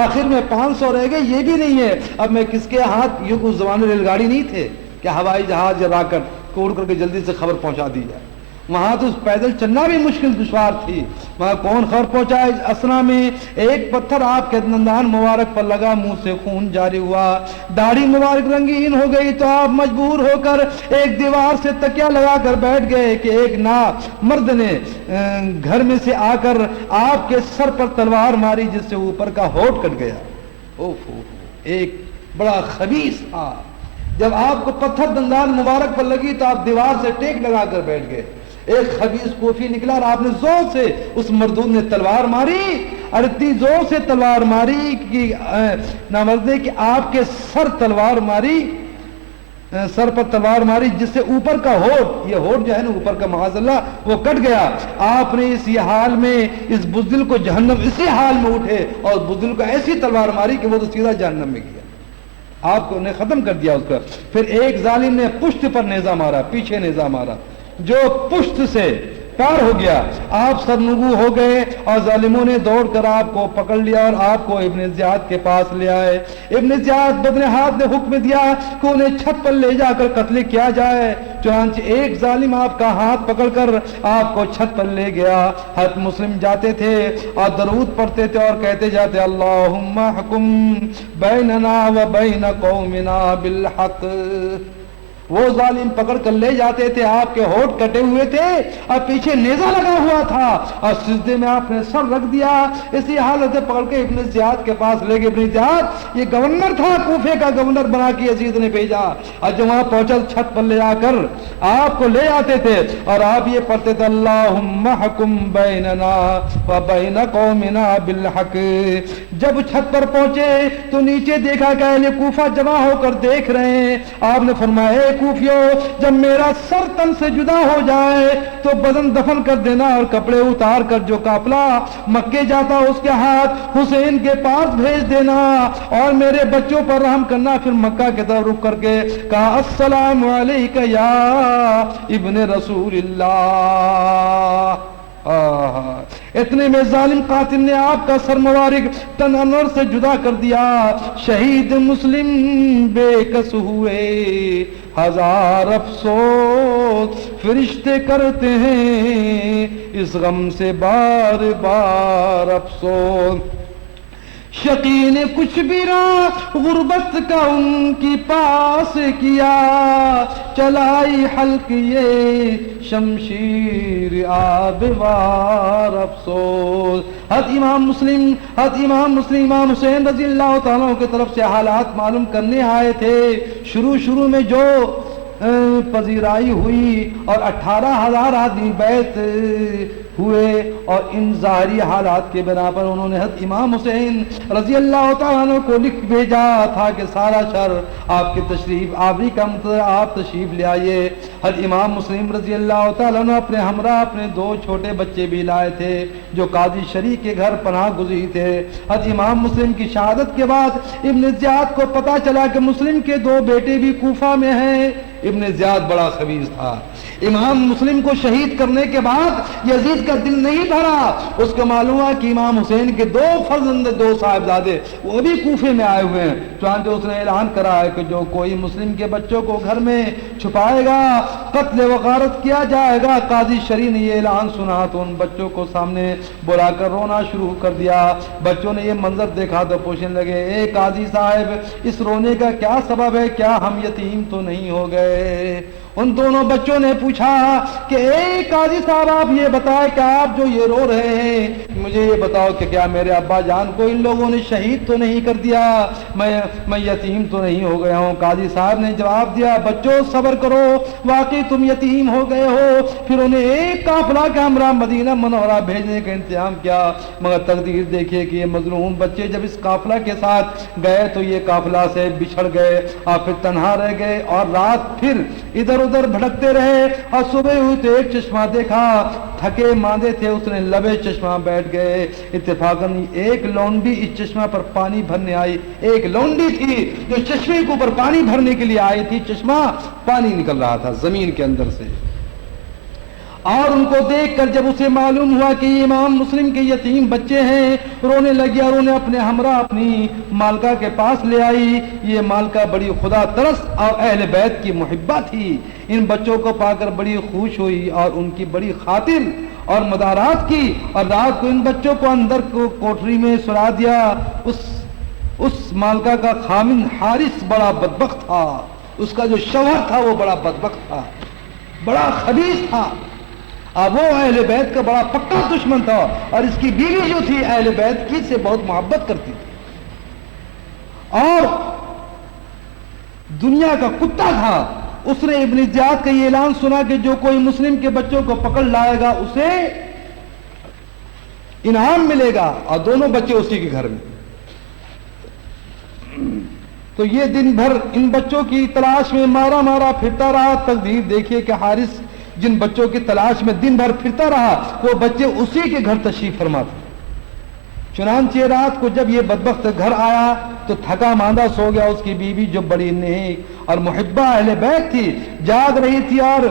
آخر میں 500 رہ گئے، یہ بھی نہیں ہے اب میں کس کے ہاتھ، یہ اس زمانے ریل گاڑی نہیں تھے کہ ہوائی جہاز یا راکٹ کو اڑ کر کے جلدی سے خبر پہنچا دی جائے، وہاں تو پیدل چلنا بھی مشکل دشوار تھی، وہاں کون خبر پہنچائے؟ اسنا میں ایک پتھر آپ کے دندان مبارک پر لگا، منہ سے خون جاری ہوا، داڑھی مبارک رنگین ہو گئی تو آپ مجبور ہو کر ایک دیوار سے تکیہ لگا کر بیٹھ گئے کہ ایک مرد نے گھر میں سے آ کر آپ کے سر پر تلوار ماری جس سے اوپر کا ہونٹ کٹ گیا۔ اوہ ایک بڑا خبیث تھا، جب آپ کو پتھر دندان مبارک پر لگی تو آپ دیوار سے ٹیک لگا کر بیٹھ گئے۔ ایک خبیث کوفی نکلا اور آپ نے زور سے اس مردود نے تلوار ماری، اور اتنی زور سے تلوار ماری کہ نامرد کہ آپ کے سر پر تلوار ماری جس سے اوپر کا ہونٹ، یہ ہونٹ جو ہے نا اوپر کا معاذ اللہ وہ کٹ گیا۔ آپ نے اسی حال میں اس بزدل کو جہنم، اسی حال میں اٹھے اور بزدل کو ایسی تلوار ماری کہ وہ تو سیدھا جہنم میں گیا، آپ کو نے ختم کر دیا اس کا۔ پھر ایک ظالم نے پشت پر نیزہ مارا، پیچھے نیزہ مارا، جو پشت سے پار ہو گیا، آپ سرنگو ہو گئے اور ظالموں نے دوڑ کر آپ کو پکڑ لیا اور آپ کو ابن زیاد کے پاس لے آئے۔ ابن زیاد بدن ہاتھ نے حکم دیا کہ انہیں چھت پر لے جا کر قتل کیا جائے، چنانچہ ایک ظالم آپ کا ہاتھ پکڑ کر آپ کو چھت پر لے گیا۔ حضرت مسلم جاتے تھے اور درود پڑھتے تھے اور کہتے جاتے اللہم احکم بیننا و بین قومنا بالحق۔ وہ ظالم پکڑ کر لے جاتے تھے، آپ کے ہونٹ کٹے ہوئے تھے اور پیچھے نیزہ لگا ہوا تھا اور سجدے میں آپ نے سر رکھ دیا، اسی حالت سے پکڑ کے ابن زیاد کے پاس لے گئے۔ ابن زیاد یہ گورنر تھا، کوفے کا گورنر بنا کے یزید نے بھیجا، اور جب وہاں پہنچا چھت پر لے آ کر آپ کو لے آتے تھے اور آپ یہ پڑھتے تھے اللہم احکم بیننا و بین قومنا بالحق۔ جب چھت پر پہنچے تو نیچے دیکھا کہ اہل کوفہ جمع ہو کر دیکھ رہے ہیں۔ آپ نے فرمایا کوفیو، جب میرا سر تن سے جدا ہو جائے تو بدن دفن کر دینا اور کپڑے اتار کر جو قافلہ مکے جاتا اس کے ہاتھ حسین کے پاس بھیج دینا اور میرے بچوں پر رحم کرنا۔ پھر مکہ کی طرف رخ کر کے کہا السلام علیکہ یا ابن رسول اللہ۔ اتنے میں ظالم قاتل نے آپ کا سر مبارک تن انور سے جدا کر دیا۔ شہید مسلم بے کس ہوئے ہزار افسوس، فرشتے کرتے ہیں اس غم سے بار بار افسوس۔ شقی نے کچھ بھی راہ غربت کا ان کی پاس کیا، چلائی حلق یہ شمشیر آب وار افسوس۔ حضرت امام مسلم امام حسین رضی اللہ تعالیٰ کی طرف سے حالات معلوم کرنے آئے تھے۔ شروع میں جو پذیرائی ہوئی اور 18,000 آدمی بیعت ہوئے اور ان ظاہری حالات کے بنا پر انہوں نے حضرت امام حسین رضی اللہ تعالیٰ عنہ کو لکھ بھیجا تھا کہ سارا شر آپ کی تشریف آوری کا منتظر، آپ تشریف لے آئیے۔ حضرت امام مسلم رضی اللہ تعالیٰ عنہ اپنے ہمراہ اپنے 2 چھوٹے بچے بھی لائے تھے جو قاضی شریع کے گھر پناہ گزین تھے۔ حضرت امام مسلم کی شہادت کے بعد ابن زیاد کو پتا چلا کہ مسلم کے 2 بیٹے بھی کوفہ میں ہیں۔ ابن زیاد بڑا خبیث تھا۔ امام مسلم کو شہید کرنے کے بعد یزید کا دل نہیں بھرا، اس کو معلوم ہوا کہ امام حسین کے 2 فرزند 2 صاحبزادے وہ بھی کوفے میں آئے ہوئے ہیں، چنانچہ اس نے اعلان کرا ہے کہ جو کوئی مسلم کے بچوں کو گھر میں چھپائے گا قتل و غارت کیا جائے گا۔ قاضی شریع نے یہ اعلان سنا تو ان بچوں کو سامنے بلا کر رونا شروع کر دیا۔ بچوں نے یہ منظر دیکھا تو پوچھنے لگے، اے قاضی صاحب اس رونے کا کیا سبب ہے؟ کیا ہم یتیم تو نہیں ہو گئے؟ ان دونوں بچوں نے پوچھا کہ اے قاضی صاحب آپ یہ بتائیں کہ آپ جو یہ رو رہے ہیں مجھے یہ بتاؤ کہ کیا میرے ابا جان کو ان لوگوں نے شہید تو نہیں کر دیا؟ میں یتیم تو نہیں ہو گیا ہوں؟ قاضی صاحب نے جواب دیا، بچوں صبر کرو، واقعی تم یتیم ہو گئے ہو۔ پھر انہیں ایک قافلہ کے ہمراہ مدینہ منورہ بھیجنے کا انتظام کیا، مگر تقدیر دیکھیے کہ یہ مظلوم بچے جب اس قافلہ کے ساتھ گئے تو یہ قافلہ سے بچھڑ گئے اور پھر تنہا رہ گئے اور رات پھر ادھر ادھر بھٹکتے رہے اور صبح ہوئی تو ایک چشمہ دیکھا، تھکے ماندے تھے، اس نے لبے چشمہ بیٹھ گئے۔ اتفاقاً ایک لونڈی اس چشمہ پر پانی بھرنے آئی، ایک لونڈی تھی جو چشمے کے اوپر پانی بھرنے کے لیے آئی تھی، چشمہ پانی نکل رہا تھا زمین کے اندر سے، اور ان کو دیکھ کر جب اسے معلوم ہوا کہ یہ امام مسلم کے یتیم بچے ہیں رونے لگی اور انہیں اپنے ہمراہ اپنی مالکہ کے پاس لے آئی۔ یہ مالکہ بڑی خدا ترس اور اہل بیت کی محبہ تھی، ان بچوں کو پا کر بڑی خوش ہوئی اور ان کی بڑی خاطر اور مدارات کی، اور رات کو ان بچوں کو اندر کوٹری میں سلا دیا۔ اس مالکہ کا خامن حارث بڑا بدبخت تھا، اس کا جو شوہر تھا وہ بڑا بدبخت تھا، بڑا خبیث تھا، اب وہ اہل بیت کا بڑا پکا دشمن تھا، اور اس کی بیوی جو تھی اہل بیت کی سے بہت محبت کرتی تھی اور دنیا کا کتا تھا۔ اس نے ابن زیاد کا یہ اعلان سنا کہ جو کوئی مسلم کے بچوں کو پکڑ لائے گا اسے انعام ملے گا، اور دونوں بچے اسی کے گھر میں۔ تو یہ دن بھر ان بچوں کی تلاش میں مارا مارا پھرتا رہا۔ تقدیر دیکھیے کہ حارث جن بچوں کی تلاش میں دن بھر پھرتا رہا وہ بچے اسی کے گھر تشریف فرما تھے۔ چنانچہ رات کو جب یہ بدبخت گھر آیا تو تھکا ماندہ سو گیا۔ اس کی بیوی جو بڑی نیک اور محبہ اہل بیت تھی جاگ رہی تھی اور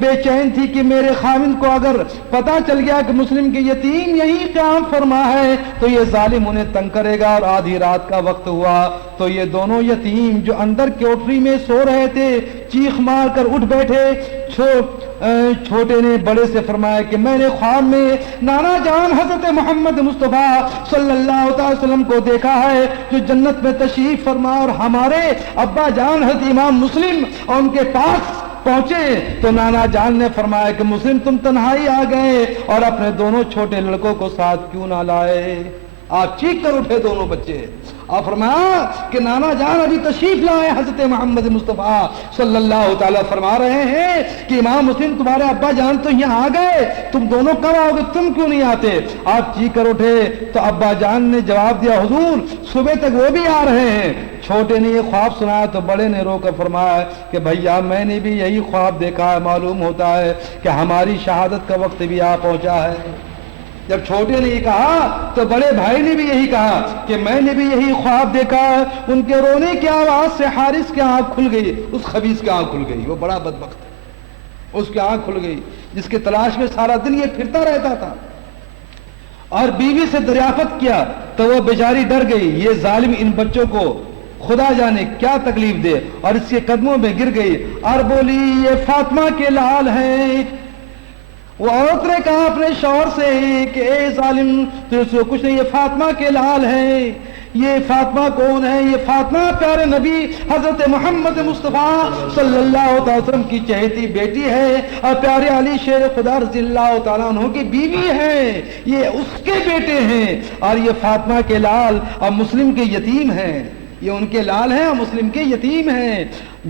بے چین تھی کہ میرے خاوند کو اگر پتا چل گیا کہ مسلم کے یتیم یہی قیام فرما ہے تو یہ ظالم انہیں تنگ کرے گا۔ اور آدھی رات کا وقت ہوا تو یہ دونوں یتیم جو اندر کوٹری میں سو رہے تھے چیخ مار کر اٹھ بیٹھے۔ چھوٹے نے بڑے سے فرمایا کہ میں نے خواب میں نانا جان حضرت محمد مصطفیٰ صلی اللہ علیہ وسلم کو دیکھا ہے جو جنت میں تشریف فرما، اور ہمارے ابا جان حضرت امام مسلم اور ان کے پاس پہنچے تو نانا جان نے فرمایا کہ مسلم تم تنہائی آ گئے اور اپنے دونوں چھوٹے لڑکوں کو ساتھ کیوں نہ لائے؟ آپ چیخ کر اٹھے دونوں بچے اور فرمایا کہ نانا جان ابھی تشریف لائے حضرت محمد مصطفیٰ صلی اللہ تعالیٰ فرما رہے ہیں کہ امام مسلم تمہارے ابا جان تو یہاں آ گئے، تم دونوں کب آؤ گے؟ تم کیوں نہیں آتے؟ آپ چیخ کر اٹھے تو ابا جان نے جواب دیا حضور صبح تک وہ بھی آ رہے ہیں۔ چھوٹے نے یہ خواب سنایا تو بڑے نے رو کر فرمایا کہ بھیا میں نے بھی یہی خواب دیکھا ہے، معلوم ہوتا ہے کہ ہماری شہادت کا وقت بھی آ پہنچا ہے۔ جب چھوٹے نے یہ کہا تو بڑے بھائی نے بھی یہی کہا کہ میں نے بھی یہی خواب دیکھا ہے۔ ان کے رونے کی آواز سے حارث کی آنکھ کھل گئی، اس خبیث کی آنکھ کھل گئی، وہ بڑا بدبخت ہے، اس کی آنکھ کھل گئی جس کی تلاش میں سارا دن یہ پھرتا رہتا تھا۔ اور بیوی سے دریافت کیا تو وہ بیچاری ڈر گئی، یہ ظالم ان بچوں کو خدا جانے کیا تکلیف دے، اور اس کے قدموں میں گر گئی اور بولی یہ فاطمہ کے لال ہیں۔ وہ عورت نے کہا اپنے شوہر سے کہ اے ظالم تو اس کو کچھ نہیں، یہ فاطمہ کے لال ہیں۔ یہ فاطمہ کون ہے؟ یہ فاطمہ پیارے نبی حضرت محمد مصطفیٰ صلی اللہ علیہ وسلم کی چہیتی بیٹی ہے اور پیارے علی شیر خدا رضی اللہ تعالیٰ عنہ کی بیوی ہے، یہ اس کے بیٹے ہیں، اور یہ فاطمہ کے لال اور مسلم کے یتیم ہیں۔ یہ ان کے لال ہیں اور مسلم کے یتیم ہیں،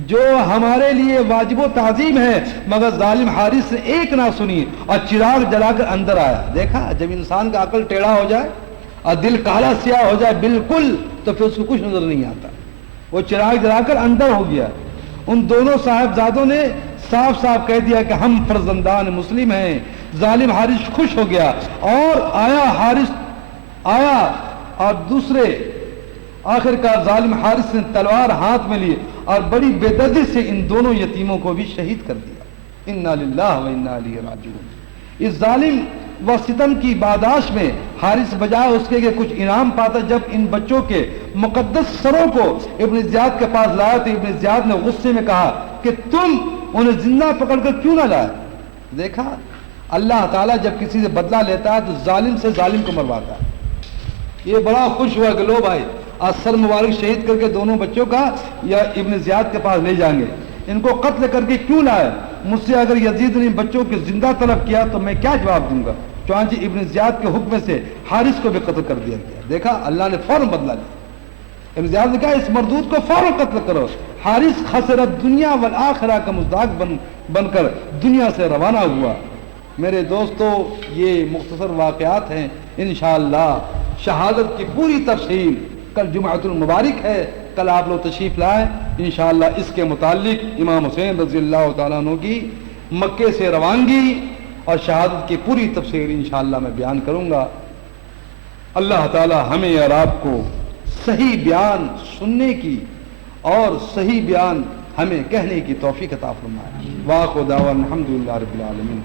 جو ہمارے لیے واجب و تعظیم ہے، مگر ظالم حارث نے ایک نہ سنی اور چراغ جلا کر اندر آیا۔ دیکھا جب انسان کا عقل ٹیڑھا ہو جائے اور دل کالا سیاہ ہو جائے بالکل، تو پھر اس کو کچھ نظر نہیں آتا۔ وہ چراغ جلا کر اندر ہو گیا۔ ان دونوں صاحبزادوں نے صاف صاف کہہ دیا کہ ہم فرزندان مسلم ہیں۔ ظالم حارث خوش ہو گیا اور حارث آیا اور دوسرے آخر کار ظالم حارث نے تلوار ہاتھ میں لی اور بڑی بے دردی سے ان دونوں یتیموں کو بھی شہید کر دیا۔ انا للہ و انا الیہ راجعون۔ اس ظالم و ستم کی باداش میں حارث بجائے اس کے کہ کچھ انعام پاتا، جب ان بچوں کے مقدس سروں کو ابن زیاد کے پاس لایا تو ابن زیاد نے غصے میں کہا کہ تم انہیں زندہ پکڑ کر کیوں نہ لائے؟ دیکھا اللہ تعالیٰ جب کسی سے بدلہ لیتا ہے تو ظالم سے ظالم کو مرواتا ہے۔ یہ بڑا خوش ہوا کہ لو بھائی آج سر مبارک شہید کر کے دونوں بچوں کا یا ابن زیاد کے پاس لے جائیں گے، ان کو قتل کر کے کیوں لائے؟ مجھ سے اگر یزید نے بچوں کے زندہ طلب کیا تو میں کیا جواب دوں گا؟ چنانچہ ابن زیاد کے حکم سے حارث کو بھی قتل کر دیا گیا۔ دیکھا اللہ نے فوراً بدلہ لیا۔ ابن زیاد نے کہا اس مردود کو فوراً قتل کرو۔ حارث خسرت دنیا والآخرہ کا مزداق بن کر دنیا سے روانہ ہوا۔ میرے دوستو یہ مختصر واقعات ہیں، انشاءاللہ شہادت کی پوری تفصیل کل جمعۃ المبارک ہے، کل آپ لوگ تشریف لائیں انشاءاللہ۔ اس کے متعلق امام حسین رضی اللہ تعالیٰ عنہ کی مکے سے روانگی اور شہادت کی پوری تفصیل انشاءاللہ میں بیان کروں گا۔ اللہ تعالی ہمیں اور آپ کو صحیح بیان سننے کی اور صحیح بیان ہمیں کہنے کی توفیق عطا فرمائے۔ واخر دعوانا الحمدللہ رب العالمین۔